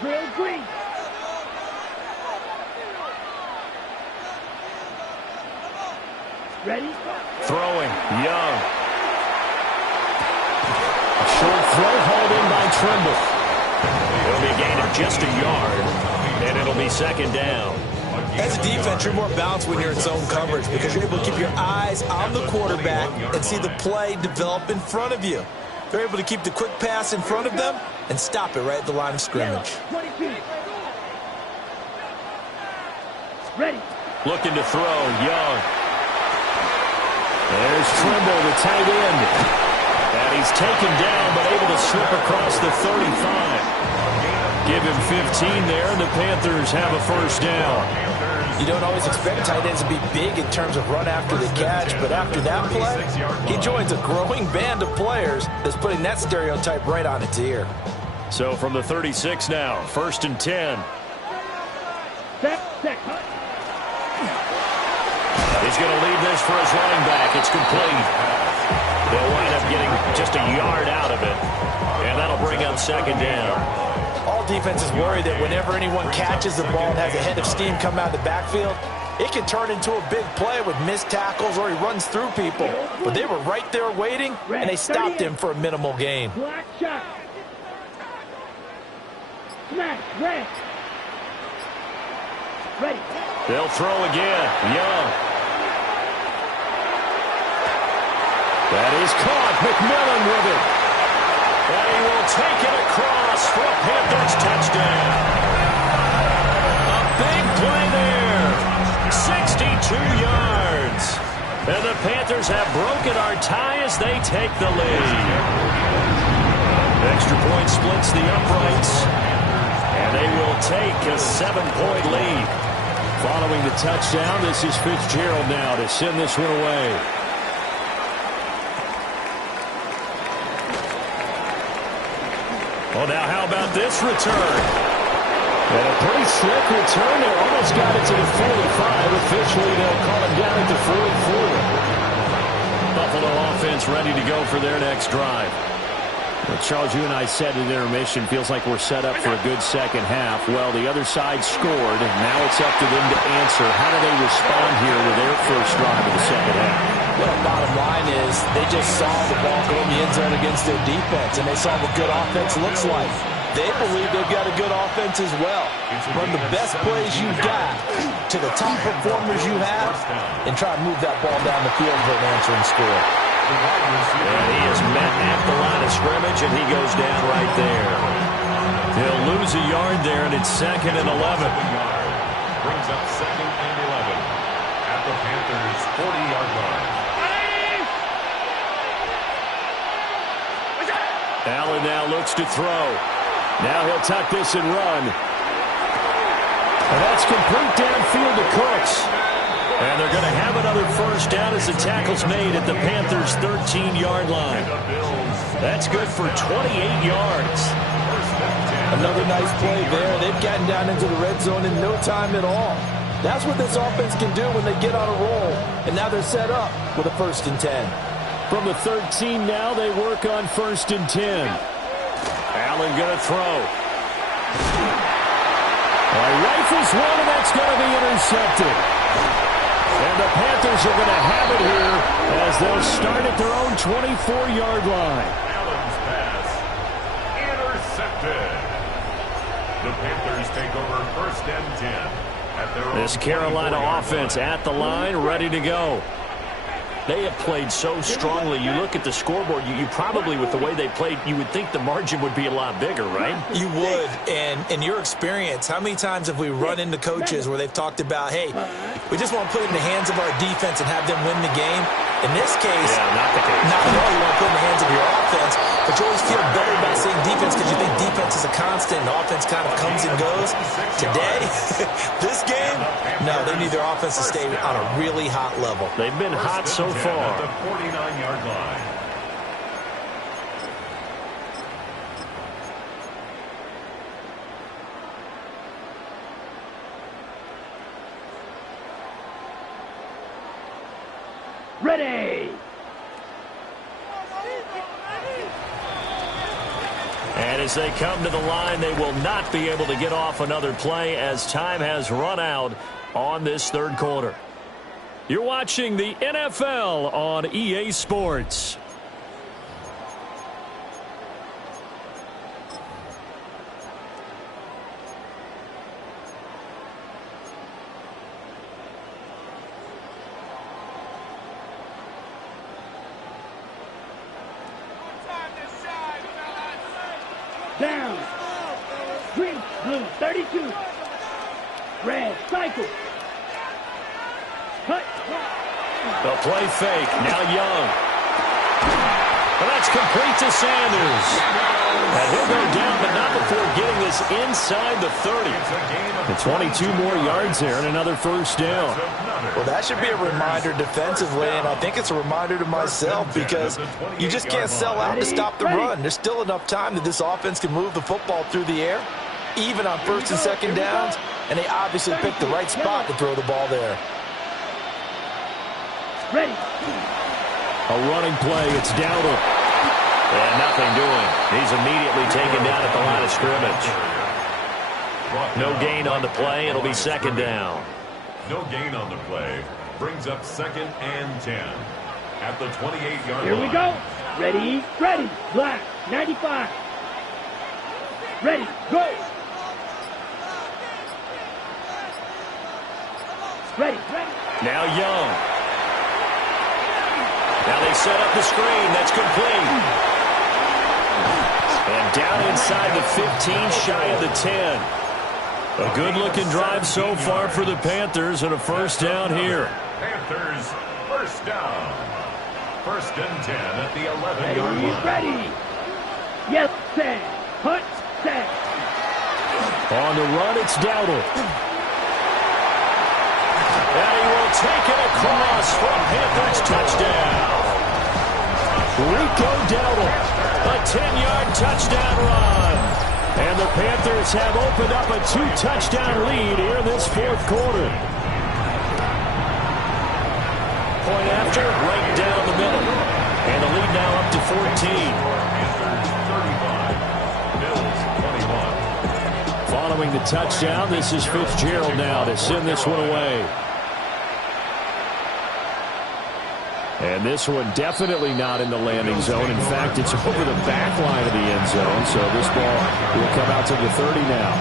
Drill green. Ready? Throwing, Young. A short throw hauled in by Trimble. It'll be a gain of just a yard, and it'll be second down. As a defense, you're more balanced when you're in zone coverage because you're able to keep your eyes on the quarterback and see the play develop in front of you. They're able to keep the quick pass in front of them and stop it right at the line of scrimmage. 22. Ready. Looking to throw, Young. There's Trimble, the tight end. And he's taken down, but able to slip across the 35. Give him 15 there, and the Panthers have a first down. You don't always expect tight ends to be big in terms of run after the catch, but after that play, he joins a growing band of players that's putting that stereotype right on its ear. So from the 36 now, first and 10. He's going to leave this for his running back. It's complete. They'll wind up getting just a yard out of it, and that'll bring up second down. All defenses worry that whenever anyone catches the ball and has a head of steam come out of the backfield, it can turn into a big play with missed tackles or he runs through people. But they were right there waiting, and they stopped him for a minimal gain. Black shot. Smash, red. Ready. They'll throw again. Young. That is caught. McMillan with it. And he will take it across for a Panthers touchdown. A big play there. 62 yards. And the Panthers have broken our tie as they take the lead. Extra point splits the uprights. And they will take a 7-point lead. Following the touchdown, this is Fitzgerald now to send this one away. Well, now how about this return? And a pretty slick return there. Almost got it to the 45. Officially, they'll call it down at the 44. Buffalo offense ready to go for their next drive. Well, Charles, you and I said in intermission, feels like we're set up for a good second half. Well, the other side scored, and now it's up to them to answer. How do they respond here to their first drive of the second half? Well, bottom line is they just saw the ball go in the end zone against their defense, and they saw what good offense looks like. They believe they've got a good offense as well. Run the best plays you've got to the top performers you have, and try to move that ball down the field for an answering score. And he is met at the line of scrimmage, and he goes down right there. He'll lose a yard there, and it's 2nd and 11. Brings up 2nd and 11 at the Panthers' 40-yard line. Allen now looks to throw. Now he'll tuck this and run. And that's complete downfield to Cooks. And they're going to have another first down as the tackle's made at the Panthers' 13-yard line. That's good for 28 yards. Another nice play there. They've gotten down into the red zone in no time at all. That's what this offense can do when they get on a roll. And now they're set up with a 1st and 10. From the 13 now, they work on 1st and 10. Allen going to throw. Rifles one, and that's going to be intercepted. And the Panthers are going to have it here as they'll start at their own 24-yard line. Allen's pass intercepted. The Panthers take over 1st and 10 at their own. This Carolina offense at the line, ready to go. They have played so strongly. You look at the scoreboard, you probably, with the way they played, you would think the margin would be a lot bigger, right? You would. And in your experience, how many times have we run into coaches where they've talked about, hey, we just want to put it in the hands of our defense and have them win the game? In this case, not the case. Not at all. You want to put it in the hands of your offense, but you always feel better about saying defense because you think defense is a constant and offense kind of comes and goes. Today, this game, no, they need their offense to stay on a really hot level. They've been hot so far. At the 49-yard line. Ready. And as they come to the line, they will not be able to get off another play as time has run out on this 3rd quarter. You're watching the NFL on EA Sports. Down. Green, blue, 32. Red, cycle. Cut. They'll play fake. Now Young. And that's complete to Sanders. And he'll go down, but not before getting this inside the 30. And 22 more yards there and another first down. Well, that should be a reminder defensively, and I think it's a reminder to myself because you just can't sell out to stop the run. There's still enough time that this offense can move the football through the air, even on 1st and 2nd downs, and they obviously picked the right spot to throw the ball there. Ready. A running play. It's Dowdle. And nothing doing. He's immediately taken down at the line of scrimmage. No gain on the play. It'll be 2nd down. No gain on the play. Brings up 2nd and 10 at the 28-yard line. Here we go. Ready. Ready. Black. 95. Ready. Go. Ready. Ready. Now Young. Now they set up the screen. That's complete. And down inside the 15, shy of the 10. A good-looking drive so far for the Panthers and a first down here. Panthers, first down. 1st and 10 at the 11-yard line. Ready. Yes, set. Hut, set. On the run, it's Dowdle. And he will take it across for a Panthers touchdown. Rico Dowdle, a 10-yard touchdown run. And the Panthers have opened up a 2-touchdown lead here in this 4th quarter. Point after, right down the middle. And the lead now up to 14. 35. Bills 21. Following the touchdown, this is Fitzgerald now to send this one away. And this one definitely not in the landing zone. In fact, it's over the back line of the end zone. So this ball will come out to the 30 now.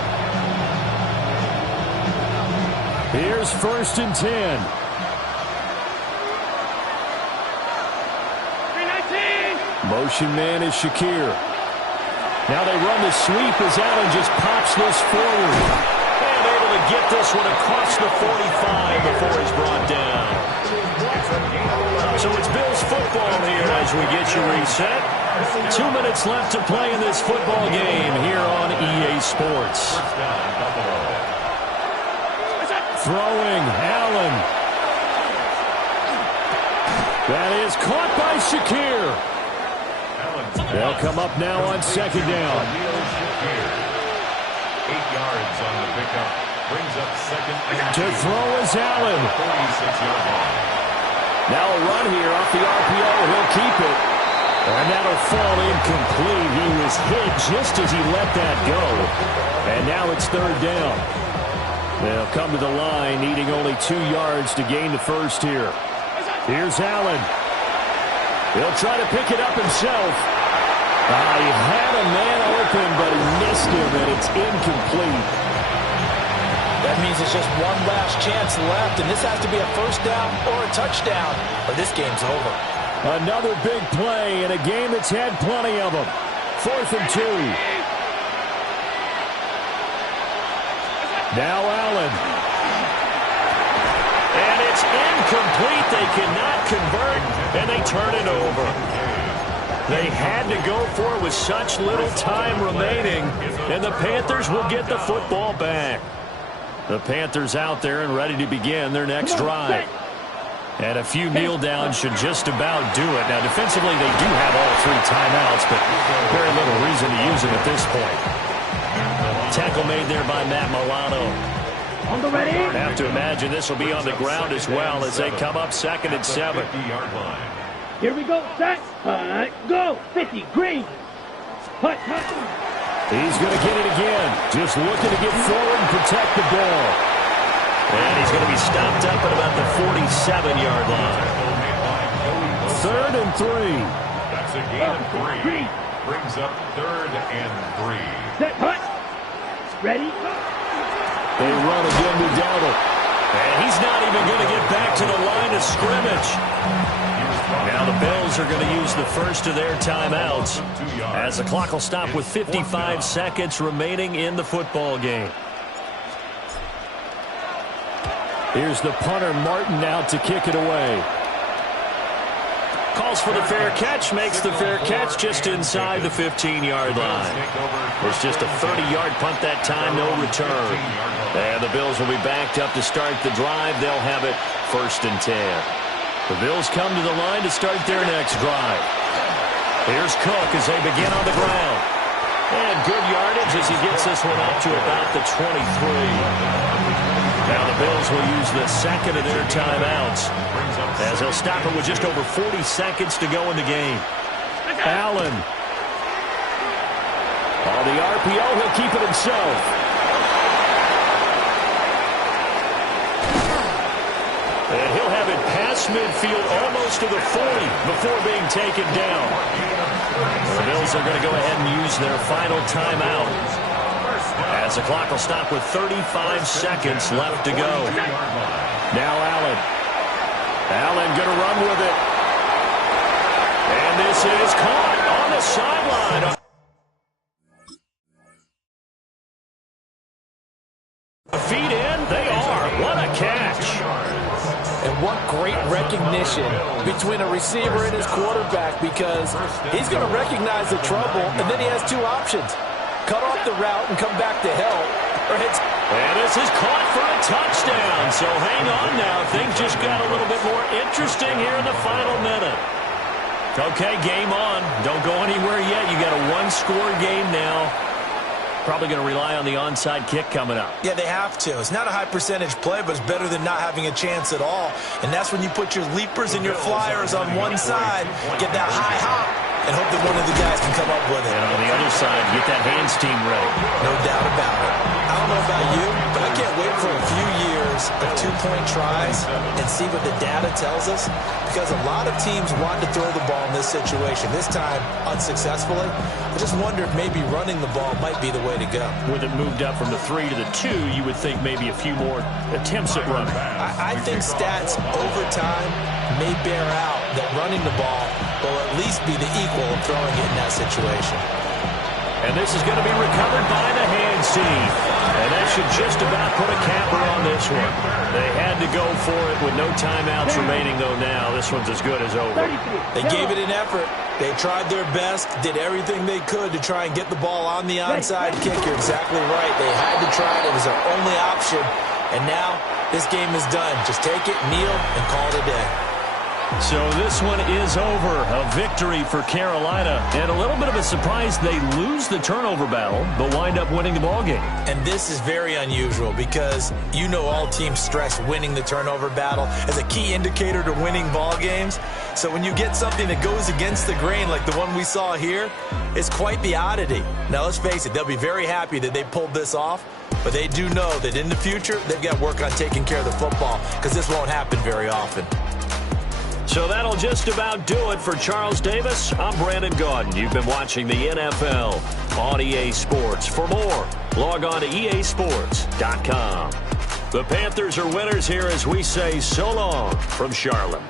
Here's 1st and 10. 319. Motion man is Shakir. Now they run the sweep as Allen just pops this forward. And able to get this one across the 45 before he's brought down. So it's Bills football here as we get you reset. 2 minutes left to play in this football game here on EA Sports. Throwing, Allen. That is caught by Shakir. They'll come up now on 2nd down. 8 yards on the pickup. Brings up 2nd and To throw is Allen. 46-yard line. Now a run here off the RPO. He'll keep it. And that'll fall incomplete. He was hit just as he let that go. And now it's 3rd down. They'll come to the line, needing only 2 yards to gain the first here. Here's Allen. He'll try to pick it up himself. He had a man open, but he missed him, and it's incomplete. That means it's just one last chance left, and this has to be a 1st down or a touchdown, or this game's over. Another big play in a game that's had plenty of them. 4th and 2. Now Allen. And it's incomplete. They cannot convert, and they turn it over. They had to go for it with such little time remaining, and the Panthers will get the football back. The Panthers out there and ready to begin their next drive. And a few kneel downs should just about do it. Now, defensively, they do have all 3 timeouts, but very little reason to use them at this point. Tackle made there by Matt Milano. On the ready. Have to imagine this will be on the ground as well as they come up 2nd and 7. Here we go. Set. Go. 50. Green. Hut. He's going to get it again. Just looking to get forward and protect the ball. And he's going to be stopped up at about the 47-yard line. 3rd and 3. That's a gain of 3. Brings up 3rd and 3. Set. Hut. Ready. They run again to Dowdle. And he's not even going to get back to the line of scrimmage. Now the Bills are going to use the first of their timeouts as the clock will stop with 55 seconds remaining in the football game. Here's the punter, Martin, out to kick it away. Calls for the fair catch, makes the fair catch just inside the 15-yard line. It's just a 30-yard punt that time, no return. And the Bills will be backed up to start the drive. They'll have it 1st and 10. The Bills come to the line to start their next drive. Here's Cook as they begin on the ground. And good yardage as he gets this one up to about the 23. Now the Bills will use the 2nd of their timeouts as they'll stop it with just over 40 seconds to go in the game. Allen. On the RPO, he'll keep it himself. And he'll have it past midfield almost to the 40 before being taken down. The Bills are going to go ahead and use their final timeout as the clock will stop with 35 seconds left to go. Now Allen. Allen going to run with it. And this is caught on the sideline. Feet in, they are. What a catch. And what great recognition between a receiver and his quarterback, because he's going to recognize the trouble, and then he has 2 options. Cut off the route and come back to help. And this is caught for a touchdown. So hang on now. Things just got a little bit more interesting here in the final minute. Okay, game on. Don't go anywhere yet. You got a 1-score game now. Probably going to rely on the onside kick coming up. Yeah, they have to. It's not a high percentage play, but it's better than not having a chance at all. And that's when you put your leapers and your flyers on one side, get that high hop, and hope that one of the guys can come up with it. And on the other side, get that hands team ready. No doubt about it. I don't know about you, but I can't wait for a few years of two-point tries and see what the data tells us, because a lot of teams want to throw the ball in this situation, this time unsuccessfully. I just wonder if maybe running the ball might be the way to go. With it moved up from the 3 to the 2, you would think maybe a few more attempts at running. I think stats over time may bear out that running the ball will at least be the equal of throwing it in that situation. And this is going to be recovered by the hands team. And that should just about put a capper on this one. They had to go for it with no timeouts remaining, though now. This one's as good as over. They gave it an effort. They tried their best, did everything they could to try and get the ball on the onside kick. You're exactly right. They had to try it. It was their only option. And now this game is done. Just take it, kneel, and call it a day. So this one is over. A victory for Carolina. And a little bit of a surprise, they lose the turnover battle, but wind up winning the ballgame. And this is very unusual because you know all teams stress winning the turnover battle as a key indicator to winning ball games. So when you get something that goes against the grain like the one we saw here, it's quite the oddity. Now let's face it, they'll be very happy that they pulled this off, but they do know that in the future they've got to work on taking care of the football because this won't happen very often. So that'll just about do it for Charles Davis. I'm Brandon Gaudin. You've been watching the NFL on EA Sports. For more, log on to easports.com. The Panthers are winners here as we say so long from Charlotte.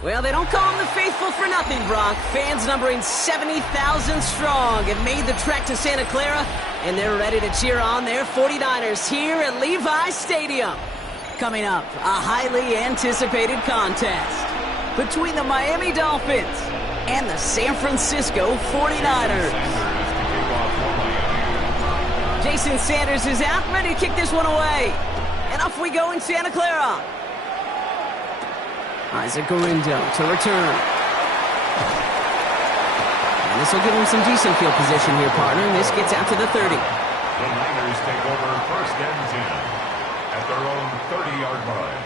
Well, they don't call them the faithful for nothing, Brock. Fans numbering 70,000 strong have made the trek to Santa Clara, and they're ready to cheer on their 49ers here at Levi's Stadium. Coming up, a highly anticipated contest between the Miami Dolphins and the San Francisco 49ers. Jason Sanders is out, ready to kick this one away. And off we go in Santa Clara. Isaac Gorindo to return. And this will give him some decent field position here, partner. This gets out to the 30. The Niners take over 1st and 10 at their own 30-yard line.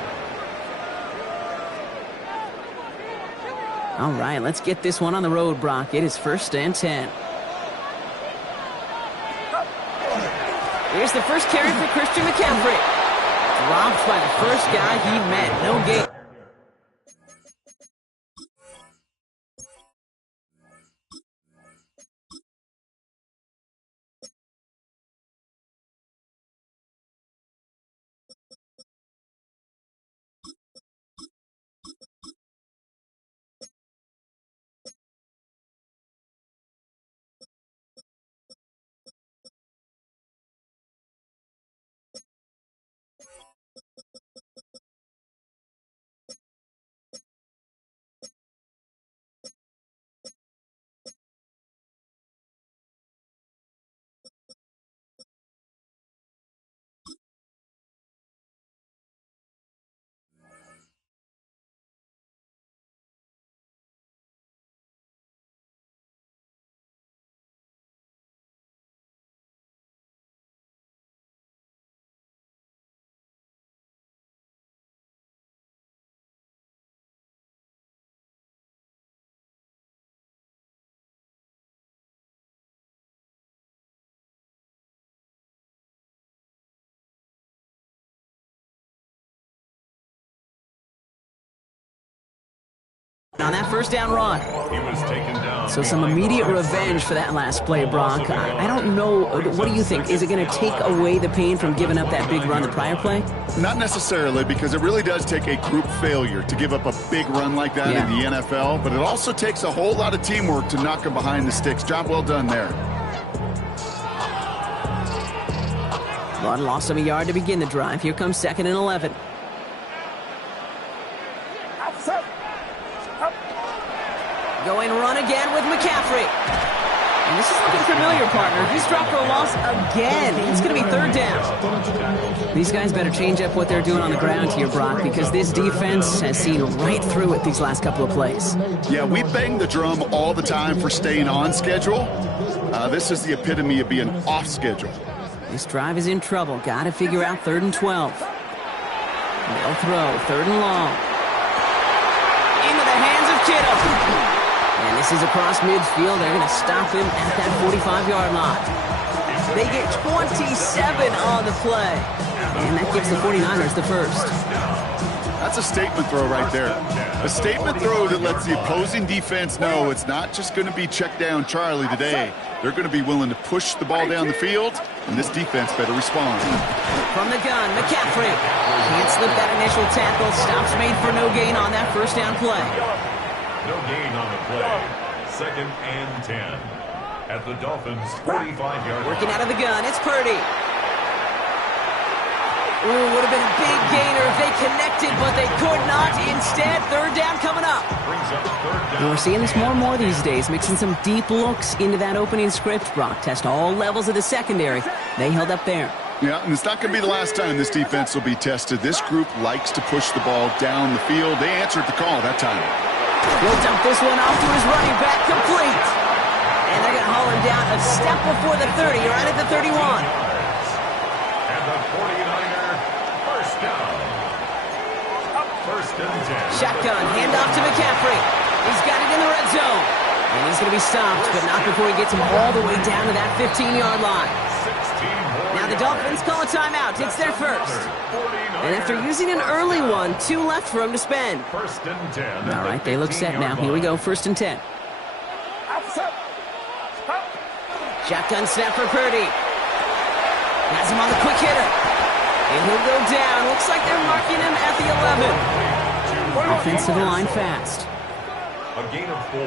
All right, let's get this one on the road, Brock. It is 1st and 10. Here's the first carry for Christian McCaffrey. Dropped by the first guy he met. No gain. On that first down run. He was taken down. So some immediate revenge for that last play, Brock. I don't know. What do you think? Is it going to take away the pain from giving up that big run the prior play? Not necessarily, because it really does take a group failure to give up a big run like that in the NFL. But it also takes a whole lot of teamwork to knock him behind the sticks. Job well done there. Blood lost him a yard to begin the drive. Here comes 2nd and 11. Going run again with McCaffrey. And this is looking familiar, partner. He's dropped for a loss again. It's going to be 3rd down. These guys better change up what they're doing on the ground here, Brock, because this defense has seen right through it these last couple of plays. Yeah, we bang the drum all the time for staying on schedule. This is the epitome of being off schedule. This drive is in trouble. Got to figure out 3rd and 12. They'll throw 3rd and long. Into the hands of Kittle. And this is across midfield. They're going to stop him at that 45-yard line. They get 27 on the play. And that gives the 49ers the first. That's a statement throw right there. A statement throw that lets the opposing defense know it's not just going to be check down Charlie today. They're going to be willing to push the ball down the field, and this defense better respond. From the gun, McCaffrey. Can't slip that initial tackle. Stops made for no gain on that first down play. No gain on the play. 2nd and 10 at the Dolphins' 45-yard line. Working out of the gun, it's Purdy. Ooh, would have been a big gainer if they connected, but they could not. Instead, 3rd down coming up. And we're seeing this more and more these days, mixing some deep looks into that opening script. Brock test all levels of the secondary. They held up there. Yeah, and it's not going to be the last time this defense will be tested. This group likes to push the ball down the field. They answered the call that time. He'll dump this one off to his running back, complete. And they're going to haul him down a step before the 30, right at the 31. And the 49er first down. 1st and 10. Shotgun, handoff to McCaffrey. He's got it in the red zone. And he's going to be stopped, but not before he gets him all the way down to that 15-yard line. Now the Dolphins call a timeout. It's their first. And after using an early one, 2 left for him to spend. 1st and 10. All right, they look set now. Here we go, 1st and 10. Shotgun snap for Purdy. Has him on the quick hitter. And he'll go down. Looks like they're marking him at the 11. Offensive line fast. A gain of 4.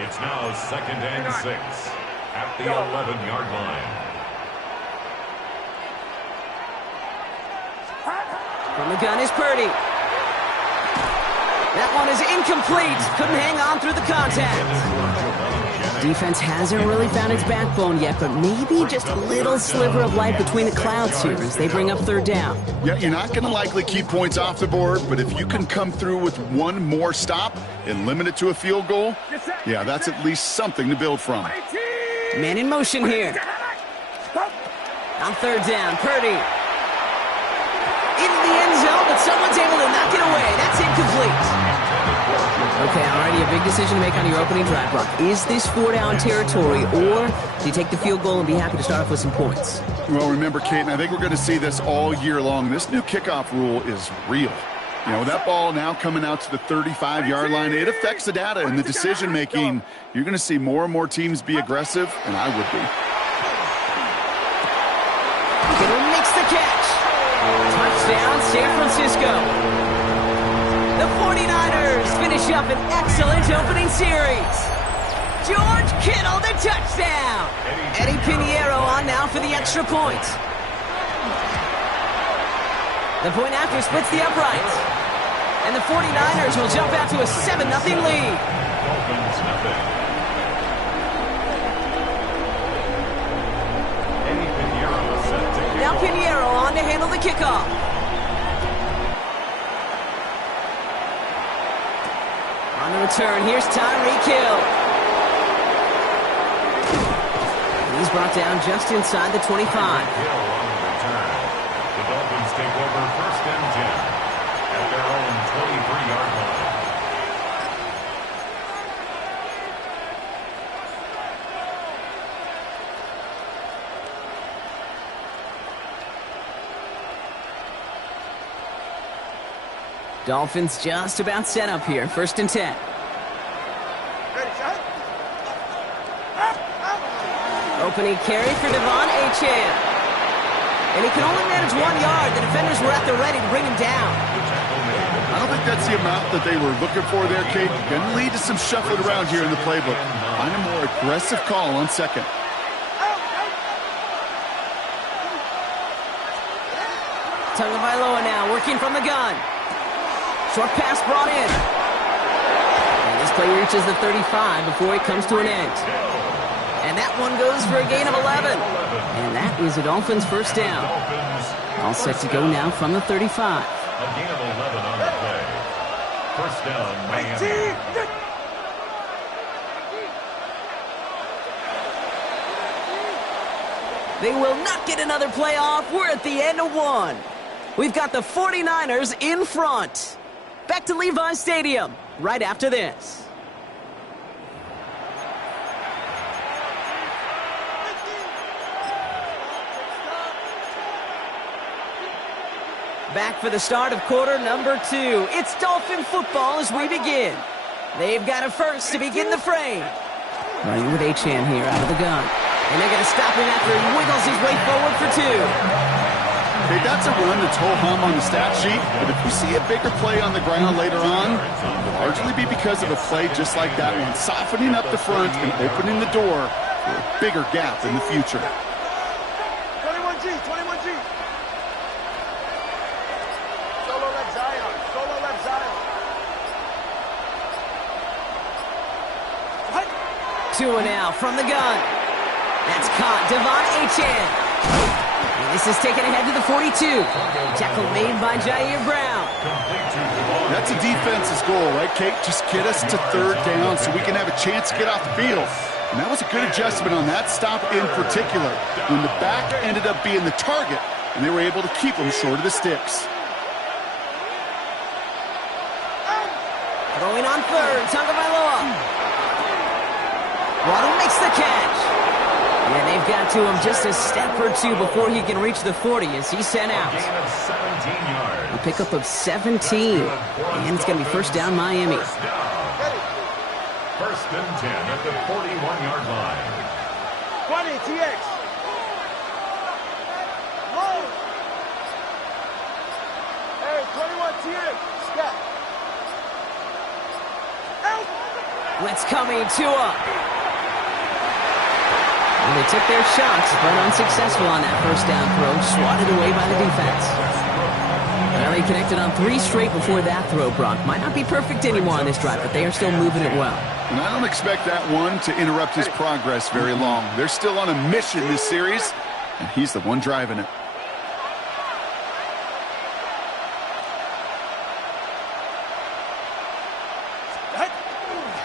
It's now 2nd and 6 at the 11-yard line. From the gun is Purdy. That one is incomplete. Couldn't hang on through the contact. Defense hasn't really found its backbone yet, but maybe just a little sliver of light between the clouds here as they bring up 3rd down. Yeah, you're not going to likely keep points off the board, but if you can come through with one more stop and limit it to a field goal, yeah, that's at least something to build from. Man in motion here. On 3rd down, Purdy. Into the end zone, but someone's able to knock it away. That's incomplete. Okay, already a big decision to make on your opening drive, Brock. Is this 4-down territory, or do you take the field goal and be happy to start off with some points? Well, remember, Kate, and I think we're going to see this all year long. This new kickoff rule is real. You know, that ball now coming out to the 35-yard line, it affects the data and the decision-making. You're going to see more and more teams be aggressive, and I would be. Kittle makes the catch. Touchdown, San Francisco. The 49ers finish up an excellent opening series. George Kittle, the touchdown. Eddie Pinheiro on now for the extra point. The point after splits the uprights. And the 49ers will jump out to a 7-0 lead. Now Pinheiro on to handle the kickoff. On the return, here's Tyreek Hill. He's brought down just inside the 25. Hill on the return. The Dolphins take over 1st and 10 at their own 23-yard line. Dolphins just about set up here. 1st and 10. Opening carry for Devon Achane. And he can only manage 1 yard. The defenders were at the ready to bring him down. I don't think that's the amount that they were looking for there, Kate. Going to lead to some shuffling around here in the playbook. Find a more aggressive call on 2nd. Tagovailoa now working from the gun. Short pass brought in. And this play reaches the 35 before it comes to an end. And that one goes for a gain of 11. And that is a Dolphins 1st down. All set to go now from the 35. A gain of 11 on the play. 1st down, Miami. They will not get another playoff. We're at the end of 1. We've got the 49ers in front. Back to Levi's Stadium right after this. Back for the start of quarter number 2. It's Dolphin football as we begin. They've got a first to begin the frame. Running with Achane here out of the gun. And they're going to stop him after he wiggles his way forward for 2. Hey, that's a run that's ho-hum on the stat sheet, but if you see a bigger play on the ground later on, it'll largely be because of a play just like that one, softening up the front and opening the door for a bigger gap in the future. 21G, 21G. Solo left Zion, solo left Zion. Tua now from the gun. That's caught. Devon Achane. And this is taken ahead to the 42. Tackle made by Jair Brown. That's a defense's goal, right, Kate? Just get us to 3rd down so we can have a chance to get off the field. And that was a good adjustment on that stop in particular, when the back ended up being the target, and they were able to keep him short of the sticks. Throwing on 3rd, Tagovailoa. Waddle makes the catch. And they've got to him just a step or 2 before he can reach the 40 as he's sent out. A gain of 17 yards. A pickup of 17. And it's going to be 1st down Miami. 1st and 10 at the 41-yard line. 20, TX. Blitz coming to him. And they took their shots, but unsuccessful on that first down throw. Swatted away by the defense. Well, he connected on 3 straight before that throw, Brock. Might not be perfect anymore on this drive, but they are still moving it well. And I don't expect that one to interrupt his progress very long. They're still on a mission this series, and he's the one driving it.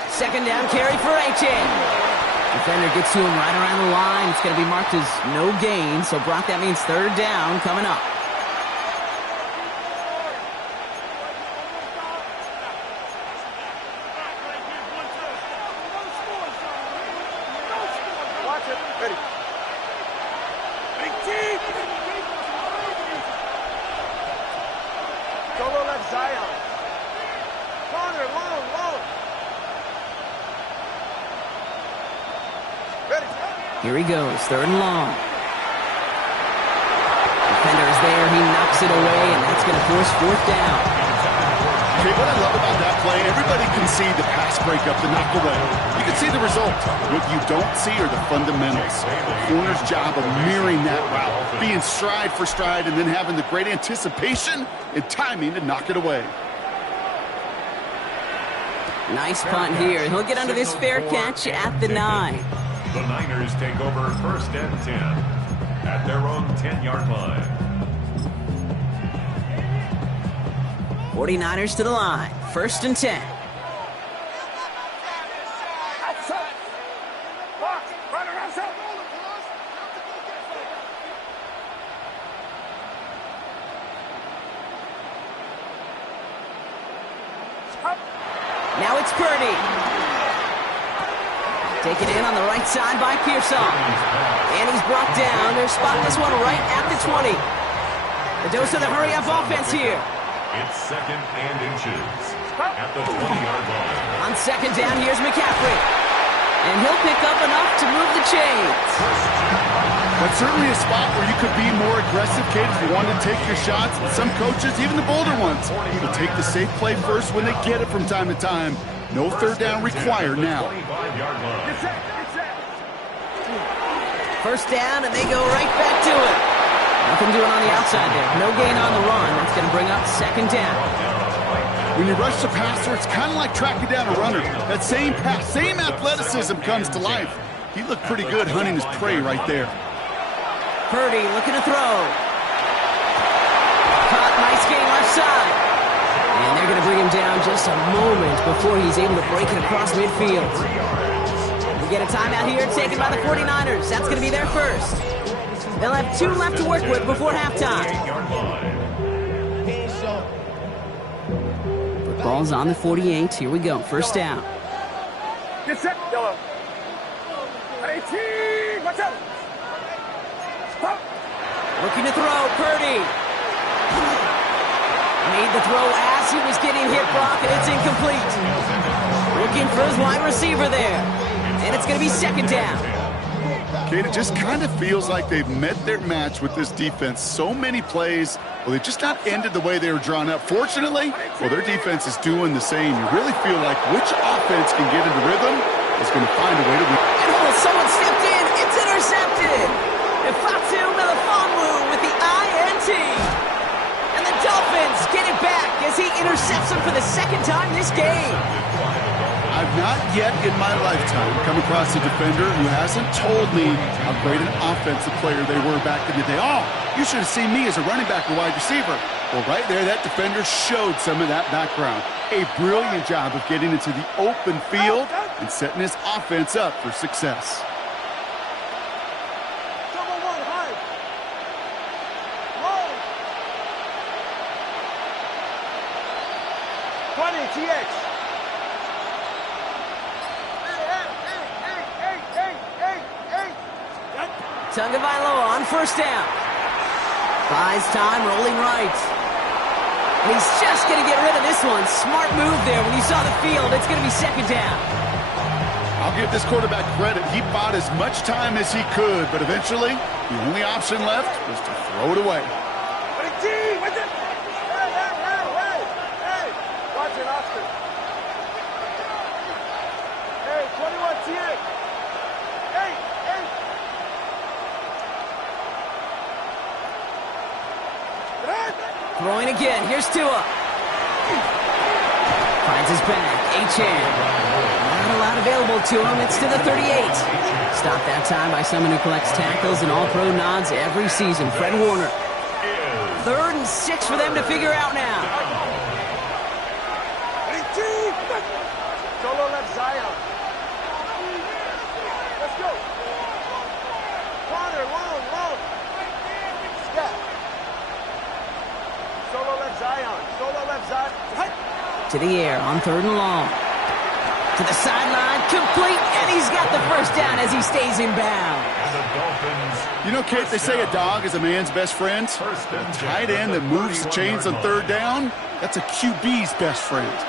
Second down carry for A-Chain. Defender gets to him right around the line. It's going to be marked as no gain. So, Brock, that means third down coming up. Watch it. Ready. Big team. Go low left Zion. Corner, long. Here he goes, third and long. Defender is there, he knocks it away, and that's going to force fourth down. Okay, what I love about that play, everybody can see the pass breakup, the knock away. You can see the result. What you don't see are the fundamentals. The corner's job of mirroring that route, being stride for stride, and then having the great anticipation and timing to knock it away. Nice punt here. He'll get under this fair catch at the 9. The Niners take over first and 10 at their own 10-yard line. 49ers to the line. First and 10. Now it's Purdy. Taken in on the right side by Pearson. And he's brought down. They're spotting this one right at the 20. The dose of the hurry-up offense here. It's second and inches at the 20-yard line. On second down, here's McCaffrey. And he'll pick up enough to move the chains. That's certainly a spot where you could be more aggressive, Kate, if you want to take your shots. And some coaches, even the bolder ones, will take the safe play first when they get it from time to time. No third down required now. First down, and they go right back to it. Nothing doing on the outside there. No gain on the run. That's going to bring up second down. When you rush the passer, it's kind of like tracking down a runner. That same pass, same athleticism comes to life. He looked pretty good hunting his prey right there. Purdy looking to throw. Caught, nice gain left side. And they're going to bring him down just a moment before he's able to break it across midfield. We get a timeout here taken by the 49ers. That's going to be their first. They'll have 2 left to work with before halftime. Ball's on the 48. Here we go. First down. Get set, yellow. 18, watch out. Stop. Looking to throw, Purdy. Made the throw as he was getting hit, Brock, and it's incomplete. Looking for his wide receiver there. And it's going to be second down. Kate, it just kind of feels like they've met their match with this defense. So many plays, well, they just not ended the way they were drawn up. Fortunately, well, their defense is doing the same. You really feel like which offense can get into rhythm is going to find a way to win. And someone stepped in. It's intercepted. Ifatu Melifonwu with the INT. And the Dolphins get it back as he intercepts him for the second time this game. I've not yet in my lifetime come across a defender who hasn't told me how great an offensive player they were back in the day. Oh, you should have seen me as a running back or wide receiver. Well, right there, that defender showed some of that background. A brilliant job of getting into the open field and setting his offense up for success. TX. Tagovailoa on first down. Buys time, rolling right. And he's just going to get rid of this one. Smart move there when you saw the field. It's going to be second down. I'll give this quarterback credit. He bought as much time as he could, but eventually the only option left was to throw it away. Throwing again. Here's Tua. Finds his back. Achane. Not a lot available to him. It's to the 38. Stopped that time by someone who collects tackles and all-pro nods every season, Fred Warner. 3rd and 6 for them to figure out now. Solo left Zion. Let's go. Corner, long. Step. Solo left Zion. To the air on 3rd and long. To the sideline, complete, and he's got the first down as he stays in bounds. You know, Kate, they say a dog is a man's best friend. A tight end that moves the chains on 3rd down, that's a QB's best friend.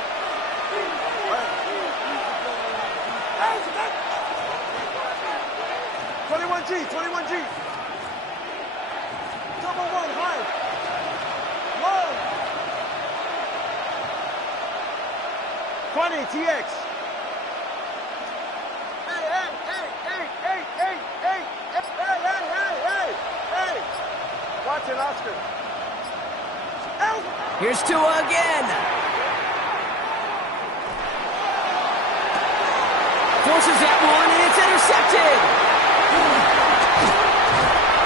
G. Double one, high. Low. 20, TX. Hey. Watson, Oscar. Here's Tua again. Forces that one, and it's intercepted.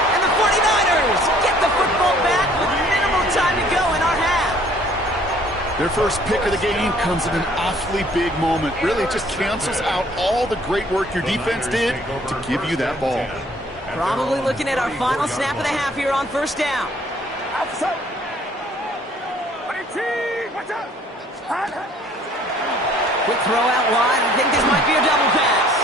And the 49ers get the football back with minimal time to go in our half. Their first pick of the game comes at an awfully big moment. Really just cancels out all the great work your defense did to give you that ball. Probably looking at our final snap of the half here on 1st down. Outside. Watch out. Quick throw out wide. I think this might be a double pass.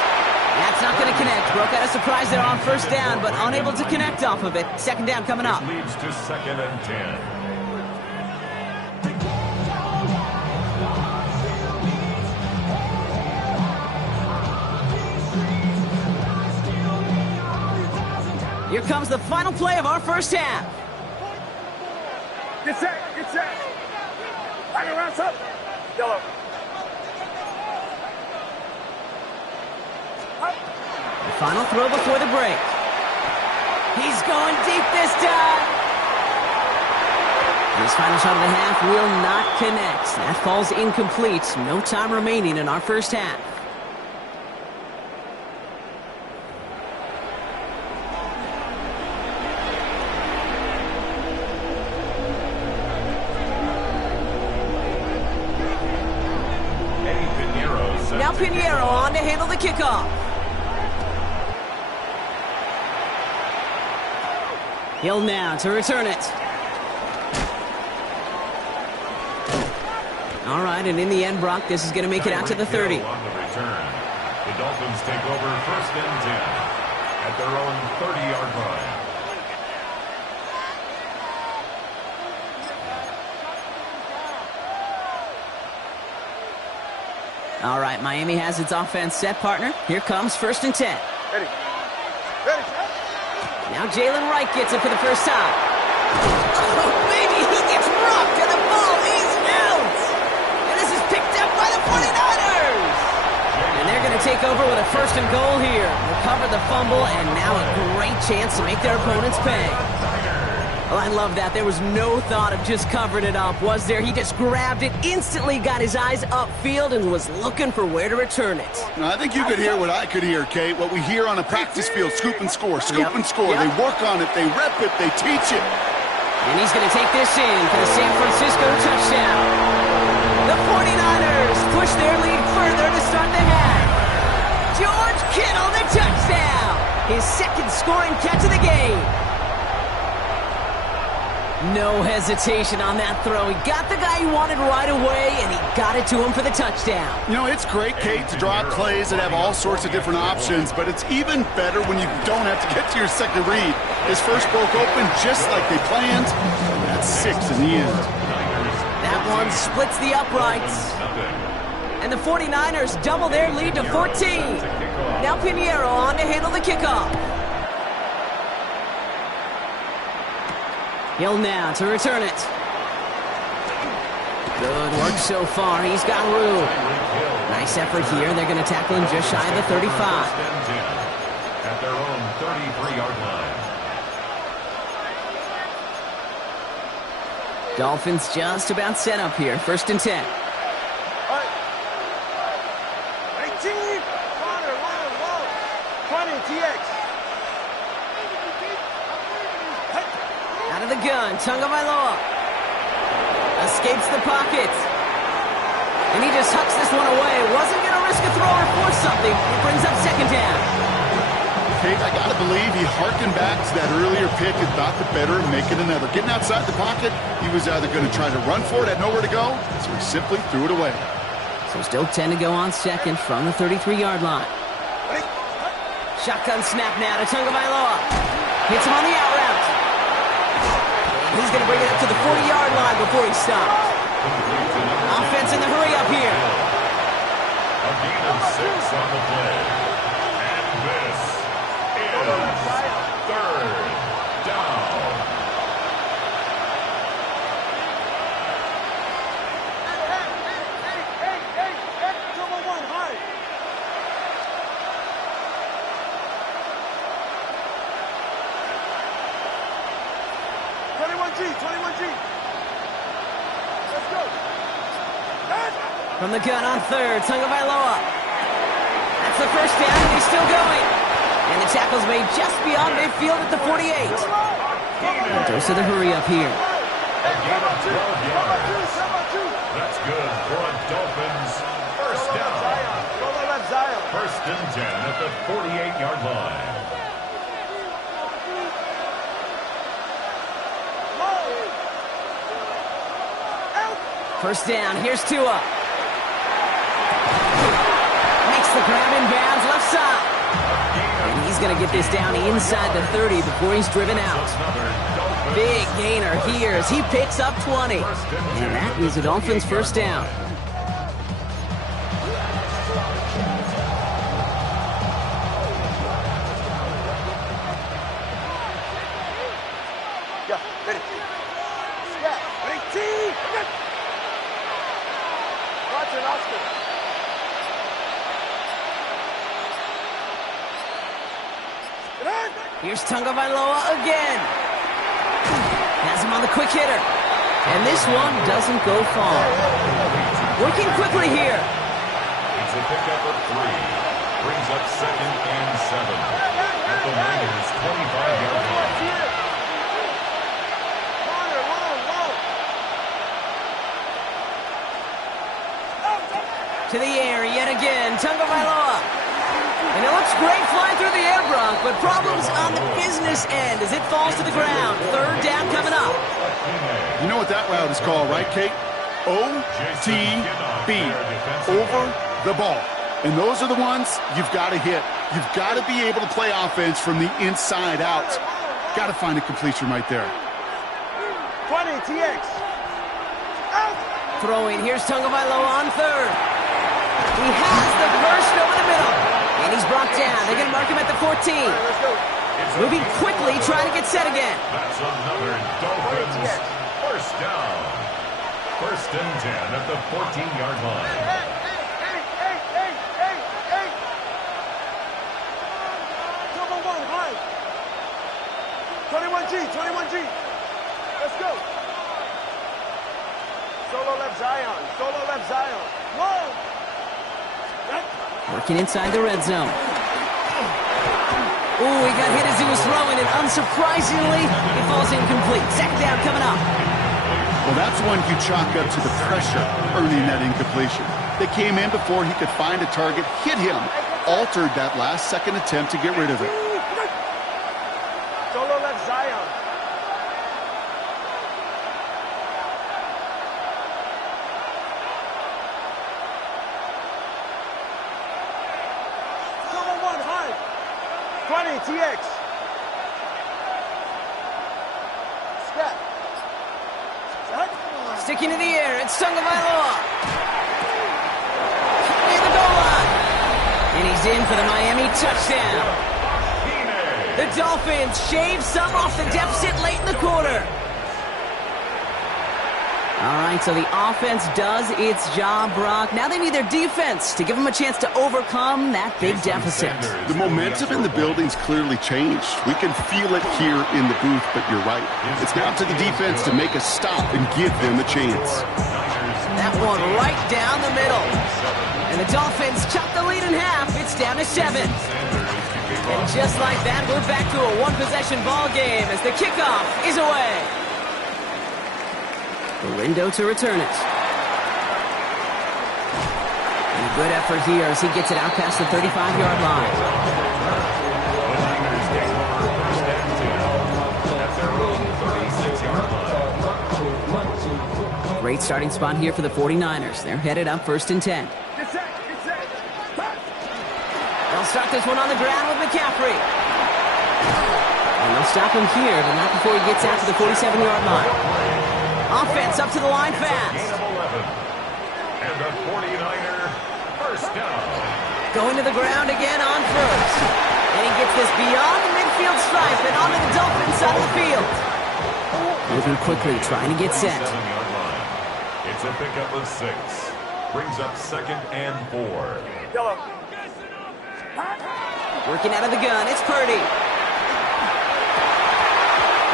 That's not going to connect. Broke out a surprise there on 1st down, but unable to connect off of it. 2nd down coming up. This leads to 2nd and 10. Here comes the final play of our 1st half. Get set. Back around, up. Yellow. Final throw before the break. He's going deep this time. His final shot of the half will not connect. That falls incomplete. No time remaining in our 1st half. Now Pinheiro on to handle the kickoff. Hill now to return it. All right, and in the end, Brock, this is going to make it out to the 30. On the return, the Dolphins take over 1st and 10 at their own 30-yard line. All right, Miami has its offense set, partner. Here comes 1st and 10. Ready. Now Jalen Wright gets it for the first time. Oh, baby, he gets rocked and the ball is out. And this is picked up by the 49ers. And they're going to take over with a 1st and goal here. Recover the fumble, and now a great chance to make their opponents pay. Well, I love that. There was no thought of just covering it up, was there? He just grabbed it, instantly got his eyes upfield, and was looking for where to return it. Now, I think you could hear what I could hear, Kate. What we hear on a practice field, scoop and score, scoop and score. They work on it, they rep it, they teach it. And he's going to take this in for the San Francisco touchdown. The 49ers push their lead further to start the half. George Kittle, the touchdown. His 2nd scoring catch of the game. No hesitation on that throw. He got the guy he wanted right away, and he got it to him for the touchdown. You know, it's great, Kate, to draw plays that have all sorts of different options, but it's even better when you don't have to get to your 2nd read. His first broke open just like they planned. That's 6 in the end. That one splits the uprights. And the 49ers double their lead to 14. Now Pinheiro on to handle the kickoff. Hill now to return it. Good work so far. He's got room. Nice effort here. They're going to tackle him just shy of the 35. At their own 33-yard line. Dolphins just about set up here. 1st and 10. Out of the gun, Tagovailoa escapes the pocket. And he just hucks this one away. Wasn't going to risk a throw or force something. It brings up 2nd down. Kate, I got to believe he harkened back to that earlier pick and thought the better of making another. Getting outside the pocket, he was either going to try to run for it, had nowhere to go, so he simply threw it away. So still 10 to go on 2nd from the 33-yard line. Shotgun snap now to Tagovailoa. Hits him on the out route. He's going to bring it up to the 40-yard line before he stops. Offense in the hurry up here. A gain of 6 on the play. And this is 3rd down. From the gun on 3rd, Tagovailoa. That's the 1st down, and he's still going. And the tackle's made just beyond midfield at the 48. Dose of the hurry up here. A gain of 12 yards. That's good for a Dolphins 1st down. 1st and 10 at the 48-yard line. First down, here's Tua. Makes the grab in bounds, left side. And he's going to get this down inside the 30 before he's driven out. Big gainer here as he picks up 20. And that is the Dolphins' 1st down. Here's Tagovailoa again. Has him on the quick hitter. And this one doesn't go far. Working quickly here. It's a pickup of 3. Brings up 2nd and 7. At the Niners' 25-yard line. To the air yet again, Tagovailoa. And it looks great flying through the air, Bronk, but problems on the business end as it falls to the ground. 3rd down coming up. You know what that route is called, right, Kate? OTB, over the ball. And those are the ones you've got to hit. You've got to be able to play offense from the inside out. Got to find a completion right there. 20, TX. Out. Throwing, here's Tagovailoa on 3rd. He has the burst over the middle. And he's brought down. They're going to mark him at the 14. Moving quickly, trying to get set again. That's another Dolphins 1st down. 1st and 10 at the 14-yard line. Double 1, high. 21G, 21G. Let's go. Solo left Zion. Solo left Zion. Whoa. Working inside the red zone. Ooh, he got hit as he was throwing, and unsurprisingly, it falls incomplete. 2nd down coming up. Well, that's one you chalk up to the pressure earning that incompletion. They came in before he could find a target, hit him, altered that last-second attempt to get rid of it. Solo left Zion. TX. Step. Sticking to the air, it's Tagovailoa. Near the goal line. And he's in for the Miami touchdown. The Dolphins shave some off the deficit late in the quarter. All right, so the offense does its job, Brock. Now they need their defense to give them a chance to overcome that big deficit. The momentum in the building's clearly changed. We can feel it here in the booth, but you're right. It's now to the defense to make a stop and give them a chance. That one right down the middle. And the Dolphins chop the lead in half. It's down to 7. And just like that, we're back to a one-possession ball game as the kickoff is away. Lindo to return it. And a good effort here as he gets it out past the 35-yard line. Great starting spot here for the 49ers. They're headed up 1st and 10. They'll start this one on the ground with McCaffrey. And they'll stop him here, but not before he gets out to the 47-yard line. Offense up to the line fast. And the 49er first down. Going to the ground again on first. And he gets this beyond the midfield stripe and onto the Dolphins side of the field. Moving quickly, trying to get set. It's a pickup of 6. Brings up 2nd and 4. Working out of the gun, it's Purdy.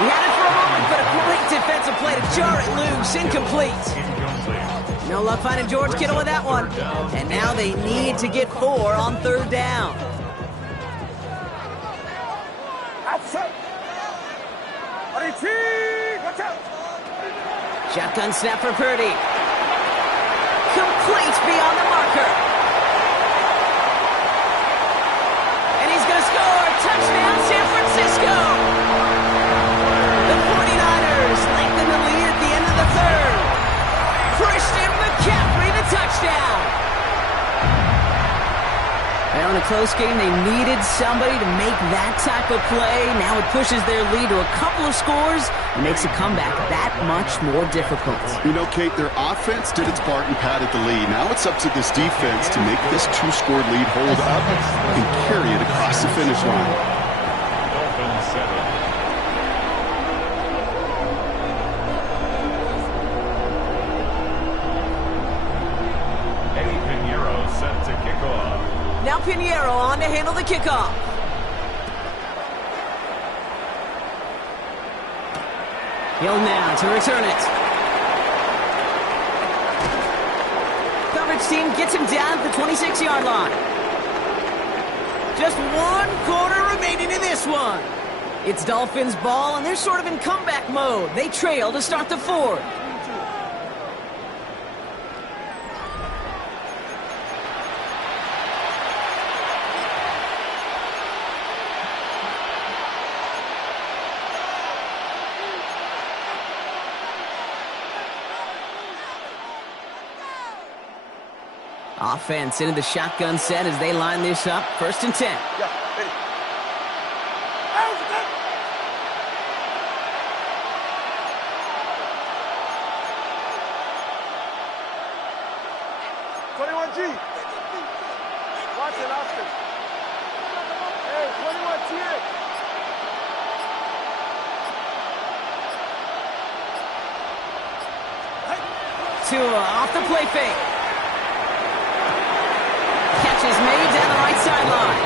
He had it for a moment, but a great defensive play to jar it loose. Incomplete. No luck finding George Kittle with that one. And now they need to get 4 on 3rd down. Shotgun snap for Purdy. Complete beyond the marker. And he's going to score. Touchdown, San Francisco. The 49ers lengthen the lead at the end of the 3rd. Christian McCaffrey, the touchdown. Well, in a close game, they needed somebody to make that type of play. Now it pushes their lead to a couple of scores and makes a comeback that much more difficult. You know, Kate, their offense did its part and padded the lead. Now it's up to this defense to make this 2-score lead hold up and carry it across the finish line. Dolphins 7. Now Pinheiro on to handle the kickoff. Hill now to return it. Coverage team gets him down at the 26-yard line. Just 1 quarter remaining in this one. It's Dolphins ball, and they're sort of in comeback mode. They trail to start the 4th. Offense into the shotgun set as they line this up. 1st and 10. Tua off the play fake. Catch is made down the right sideline.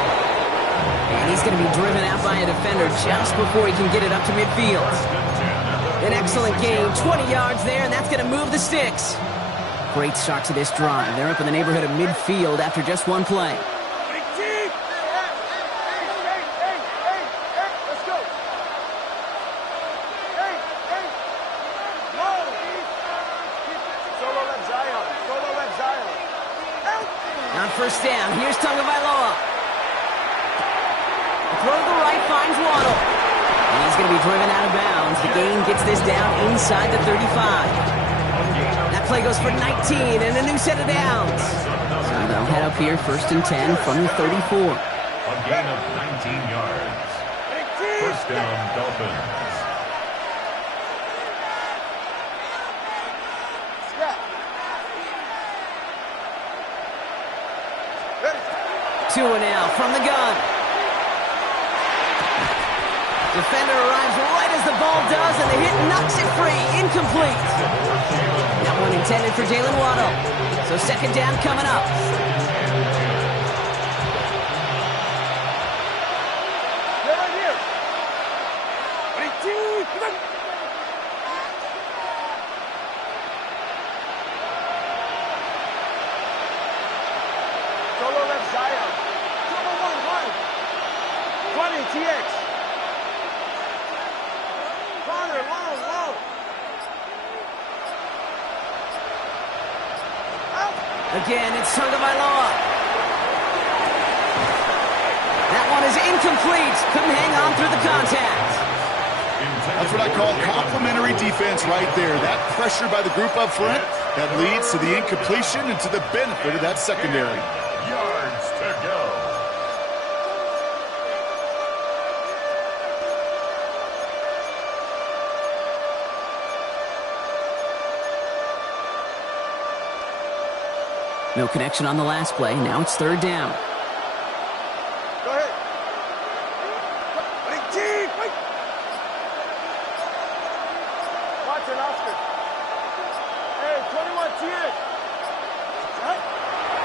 And he's going to be driven out by a defender just before he can get it up to midfield. An excellent gain, 20 yards there, and that's going to move the sticks. Great start to this drive. They're up in the neighborhood of midfield after just 1 play. On 1st down, here's Tagovailoa. Throw to the right finds Waddle. And he's going to be driven out of bounds. The gain gets this down inside the 35. That play goes for 19 and a new set of downs. So they'll head up here 1st and 10 from the 34. A gain of 19 yards. 1st down, Dolphins. Tua now from the gun. Defender arrives right as the ball does, and the hit knocks it free. Incomplete. intended for Jalen Waddle. So second down coming up. They're right here. Solo left Zion. Solo one. 20 TX. Father, low. Again, it's Tagovailoa. That one is incomplete. Couldn't hang on through the contact. That's what I call complimentary defense right there. That pressure by the group up front, that leads to the incompletion and to the benefit of that secondary. Yards to go. No connection on the last play. Now it's third down. Go ahead. Wait. Watch it, Oscar. Hey, 21 TX.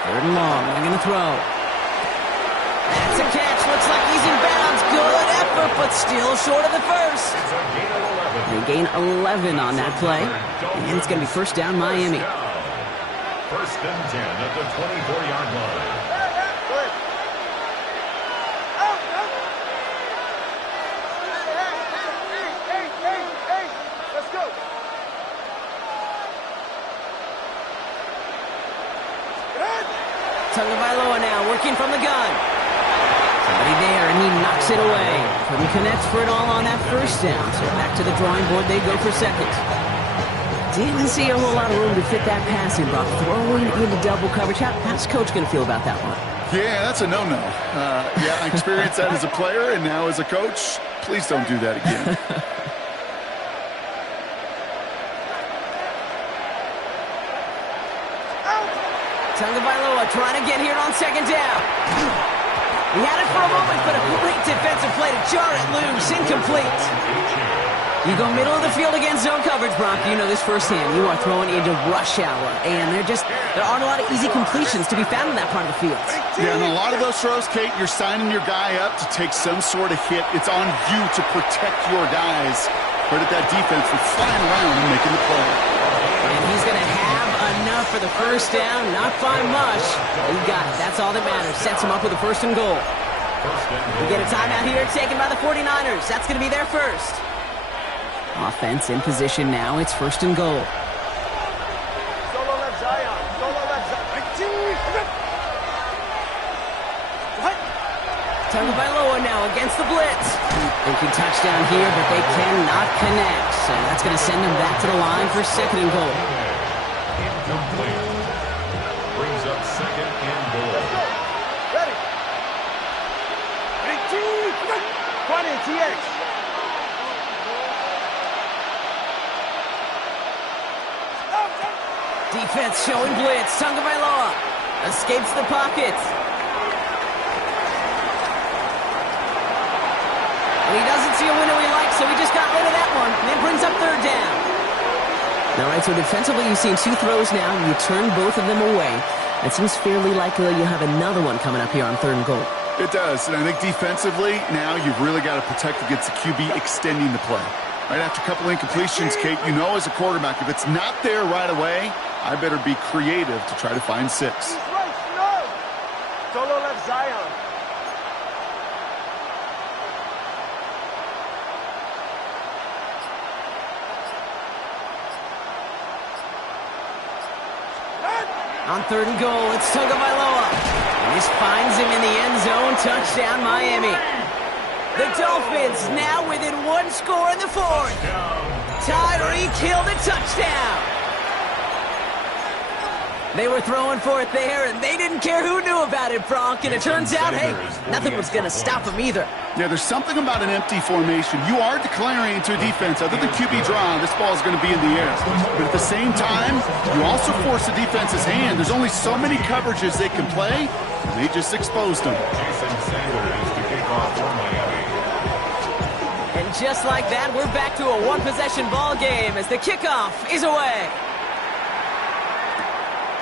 Third and long. They're going to throw. That's a catch. Looks like he's in bounds. Good effort, but still short of the first. It's a gain of 11. They gain 11 on that play. And it's going to be first down Miami. First and 10 at the 24-yard line. Go ahead. Out. Hey. Let's go. Tagovailoa now working from the gun. Somebody there, and he knocks it away. Couldn't connect for it all on that first down. So back to the drawing board they go for second. Didn't see a whole lot of room to fit that passing, Brock. Throwing into double coverage. How's Coach going to feel about that one? Yeah, that's a no-no. I experienced that as a player and now as a coach. Please don't do that again. Tagovailoa trying to get here on second down. He had it for a moment, but a great defensive play to jar it loose. Incomplete. You go middle of the field against zone coverage, Brock. You know this firsthand. You are throwing into rush hour, and there aren't a lot of easy completions to be found in that part of the field. Yeah, and a lot of those throws, Kate, you're signing your guy up to take some sort of hit. It's on you to protect your guys. Credit that defense for flying around and making the play. And he's going to have enough for the first down. Not by much. He got it. That's all that matters. Sets him up with a first and goal. We get a timeout here taken by the 49ers. That's going to be their first. Offense in position now. It's first and goal. Solo left Zion. Tagovailoa now against the blitz. Thinking touchdown here, but they cannot connect. So that's going to send them back to the line for second and goal. Incomplete. Brings up second and goal. Ready. 20 TX. Defense showing blitz. Tagovailoa escapes the pocket. And he doesn't see a window he likes, so he just got rid of that one. And it brings up third down. All right, so defensively you've seen two throws now. You turn both of them away. It seems fairly likely you'll have another one coming up here on third and goal. It does, and I think defensively, now you've really got to protect against the QB extending the play. Right after a couple incompletions, Kate, you know as a quarterback, if it's not there right away, I better be creative to try to find six. Right, no. Solo left Zion. On third and goal, it's Tagovailoa. And this finds him in the end zone. Touchdown, Miami. The Dolphins now within one score in the fourth. Tyreek Hill the touchdown. They were throwing for it there, and they didn't care who knew about it, Bronk. And it turns out, hey, nothing was going to stop them either. Yeah, there's something about an empty formation. You are declaring to a defense, other than QB draw, this ball is going to be in the air. But at the same time, you also force the defense's hand. There's only so many coverages they can play, and they just exposed them. Jason Sanders to kick off for Miami. And just like that, we're back to a one-possession ball game as the kickoff is away.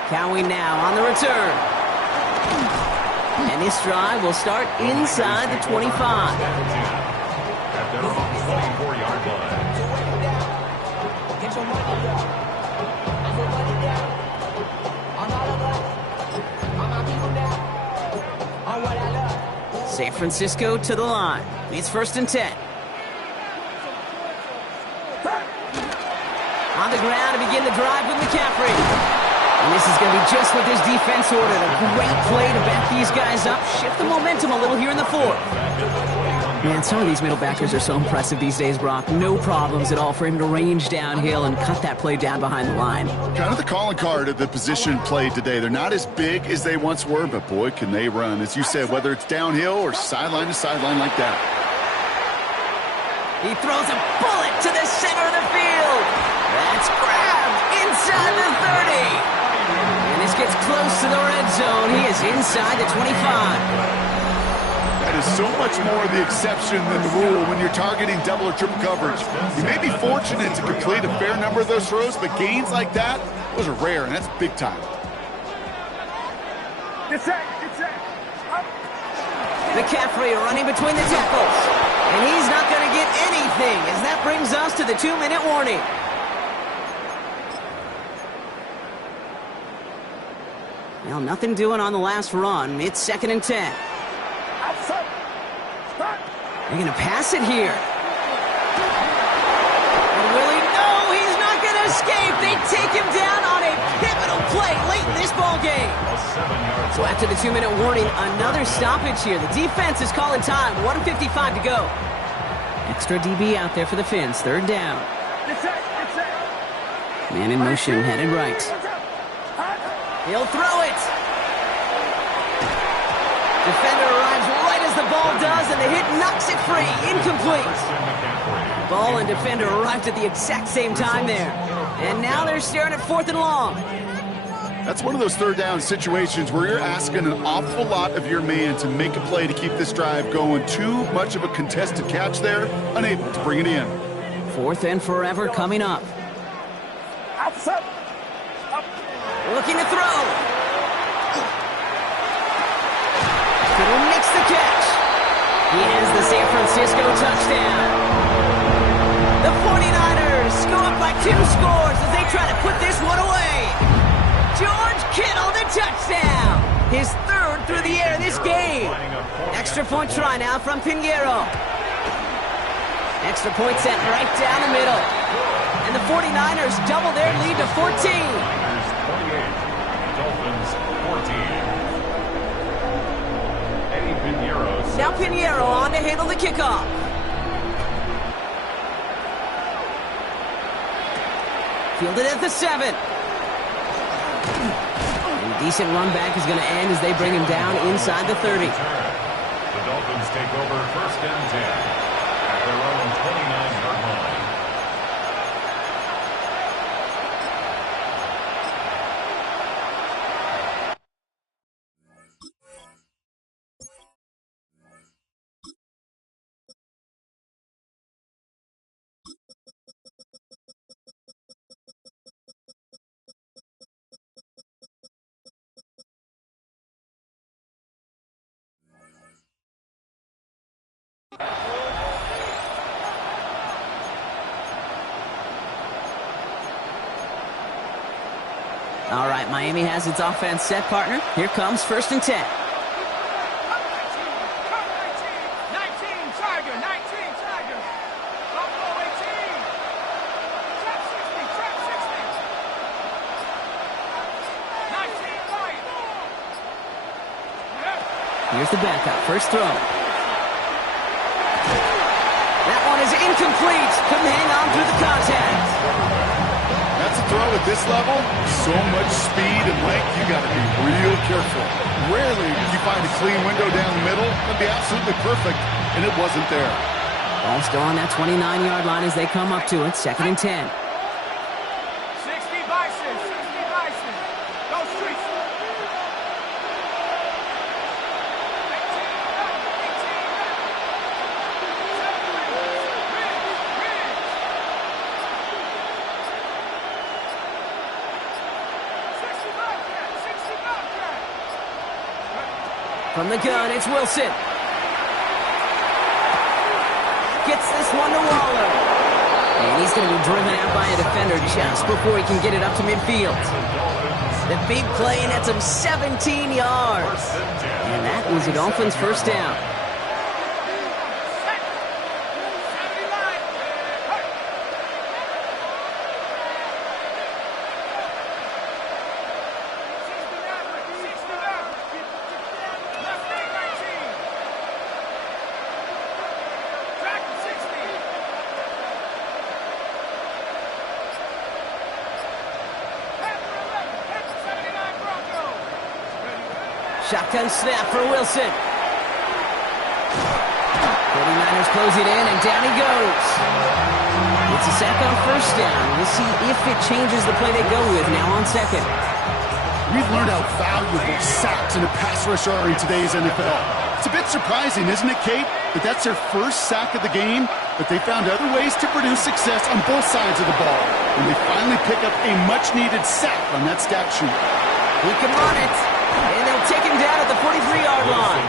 Cowie now on the return. And this drive will start inside the 25. At their own 24-yard line. San Francisco to the line. It's 1st and 10. On the ground to begin the drive with McCaffrey. And this is going to be just what this defense ordered. A great play to back these guys up, shift the momentum a little here in the 4th. Man, some of these middle backers are so impressive these days, Brock. No problems at all for him to range downhill and cut that play down behind the line. Kind of the calling card of the position played today. They're not as big as they once were, but boy, can they run. As you said, whether it's downhill or sideline to sideline like that. He throws a bullet to the center of the field. That's grabbed inside the 30. And this gets close to the red zone. He is inside the 25. That is so much more the exception than the rule when you're targeting double or triple coverage. You may be fortunate to complete a fair number of those throws, but gains like that, those are rare, and that's big time. McCaffrey running between the tackles. And he's not going to get anything as that brings us to the 2-minute warning. Well, nothing doing on the last run. It's 2nd and 10. They're going to pass it here. And will he? No, he's not going to escape. They take him down on a pivotal play late in this ball game. So after the 2-minute warning, another stoppage here. The defense is calling time. 1:55 to go. Extra DB out there for the Finns. 3rd down. Man in motion, headed right. He'll throw it. Defender arrives right as the ball does, and the hit knocks it free. Incomplete. Ball and defender arrived at the exact same time there. And now they're staring at 4th and long. That's one of those 3rd down situations where you're asking an awful lot of your man to make a play to keep this drive going. Too much of a contested catch there, unable to bring it in. 4th and forever coming up. Looking to throw. Kittle makes the catch. He has the San Francisco touchdown. The 49ers go up by 2 scores as they try to put this one away. George Kittle, the touchdown. His 3rd through the air this game. Extra point try now from Pinheiro. Extra point set right down the middle. And the 49ers double their lead to 14. Dolphins 14. Now Pinheiro on to handle the kickoff. Fielded at the 7. And a decent run back is going to end as they bring him down inside the 30. The Dolphins take over 1st and 10 at their own 29-yard line. All right, Miami has its offense set, partner. Here comes 1st and 10. 19, Tiger, 19, Tiger. Buffalo 18. Trap 60, trap 60. 19, Lion. Here's the backup, 1st throw. That one is incomplete. Couldn't hang on through the contact. That's a throw at this level. So much speed and length, you got to be real careful. Rarely do you find a clean window down the middle. That'd be absolutely perfect, and it wasn't there. Ball still on that 29-yard line as they come up to it. 2nd and 10. 60 Bison, 60 Bison. Go Streets. 65. From the gun, it's Wilson. Gets this one to Waller. And he's going to be driven out by a defender just before he can get it up to midfield. The big play nets him 17 yards. And that was the Dolphins' first down. Shotgun snap for Wilson. 49ers close it in, and down he goes. It's a sack on first down. We'll see if it changes the play they go with now on second. We've learned how valuable sacks in a pass rush are in today's NFL. It's a bit surprising, isn't it, Kate, that that's their first sack of the game, but they found other ways to produce success on both sides of the ball, and they finally pick up a much-needed sack on that stat sheet. He can run it. And they'll take him down at the 43-yard line.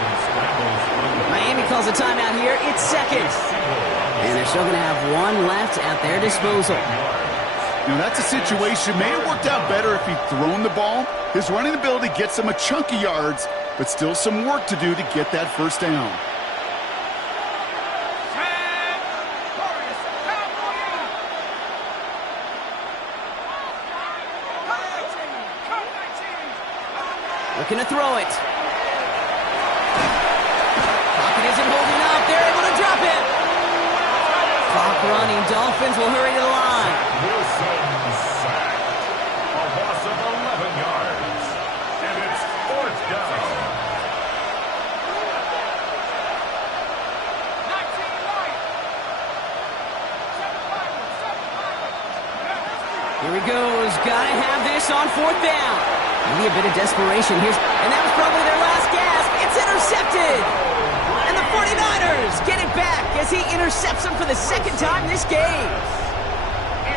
Miami calls a timeout here. It's second. And they're still going to have one left at their disposal. You know, that's a situation. May have worked out better if he'd thrown the ball. His running ability gets him a chunk of yards, but still some work to do to get that first down. Looking to throw it. Pocket isn't holding up. They're able to drop it. Clock running. Dolphins will hurry to the line. Wilson sacked. A loss of 11 yards. And it's fourth down. 19 right. Here he goes. Gotta have this on fourth down. Maybe a bit of desperation here. And that was probably their last gasp. It's intercepted. And the 49ers get it back as he intercepts them for the second time this game.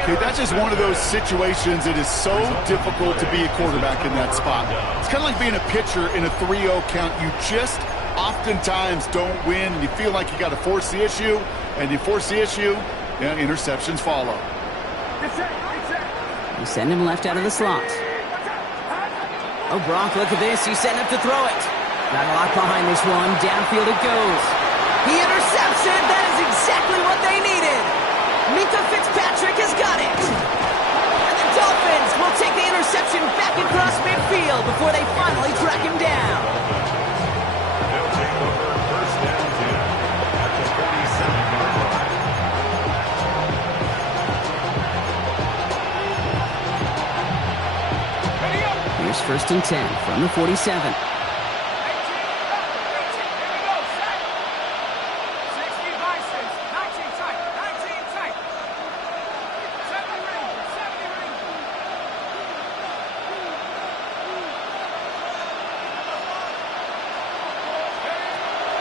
Okay, that's just one of those situations that is so difficult to be a quarterback in that spot. It's kind of like being a pitcher in a 3-0 count. You just oftentimes don't win, and you feel like you got to force the issue, and you force the issue, yeah, interceptions follow. You send him left out of the slot. Oh, Brock, look at this. He's setting up to throw it. Got a lot behind this one. Downfield it goes. He intercepts it. That is exactly what they needed. Minka Fitzpatrick has got it. And the Dolphins will take the interception back across midfield before they finally track him down. They'll take over first down 10 at the 47-yard line. Here's first and 10 from the 47.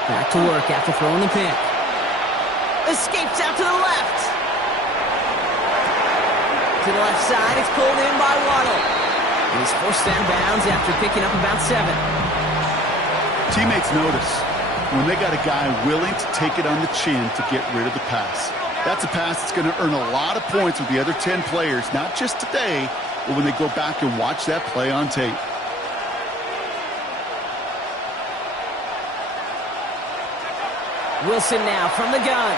Back to work after throwing the pick. Escapes out to the left. To the left side, it's pulled in by Waddle. And he's forced out of bounds after picking up about 7. Teammates notice when they got a guy willing to take it on the chin to get rid of the pass. That's a pass that's going to earn a lot of points with the other 10 players, not just today, but when they go back and watch that play on tape. Wilson now from the gun.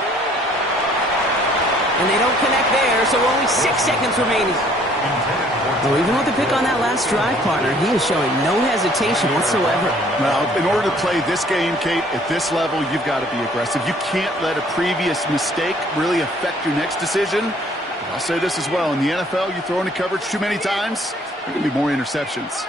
And they don't connect there, so only 6 seconds remaining. Well, even with the pick on that last drive, partner, he is showing no hesitation whatsoever. Well, in order to play this game, Kate, at this level, you've got to be aggressive. You can't let a previous mistake really affect your next decision. But I'll say this as well. In the NFL, you throw into coverage too many times, there are going to be more interceptions.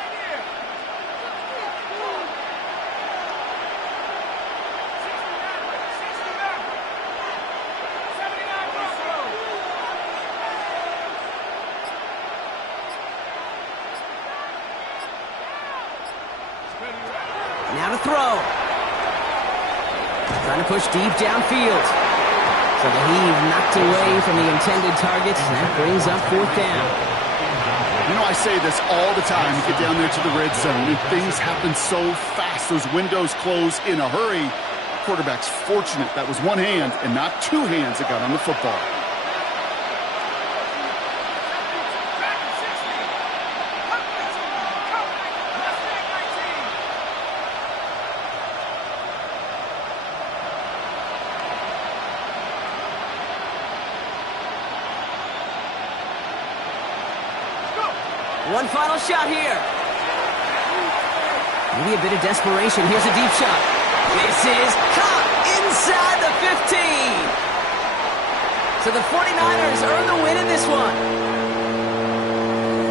Now to throw. Trying to push deep downfield. So the heave knocked away from the intended target. That brings up fourth down. You know, I say this all the time. You get down there to the red zone, and things happen so fast. Those windows close in a hurry. Quarterback's fortunate that was one hand and not two hands that got on the football. One final shot here. Maybe a bit of desperation. Here's a deep shot. This is caught inside the 15. So the 49ers earn the win in this one.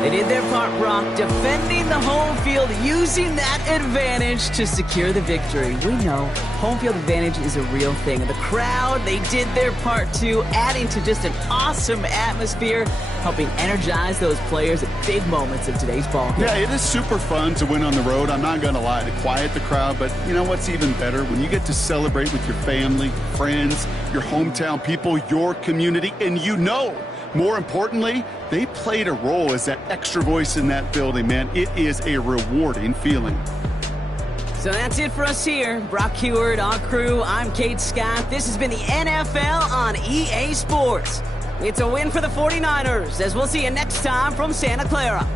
They did their part, Brock, defending the home field, using that advantage to secure the victory. We know home field advantage is a real thing. And the crowd, they did their part too, adding to just an awesome atmosphere, helping energize those players at big moments of today's ball game. Yeah, it is super fun to win on the road. I'm not going to lie, to quiet the crowd. But you know what's even better? When you get to celebrate with your family, friends, your hometown people, your community, and you know, more importantly, they played a role as that extra voice in that building, man. It is a rewarding feeling. So that's it for us here. Brock Heward, our crew. I'm Kate Scott. This has been the NFL on EA Sports. It's a win for the 49ers, as we'll see you next time from Santa Clara.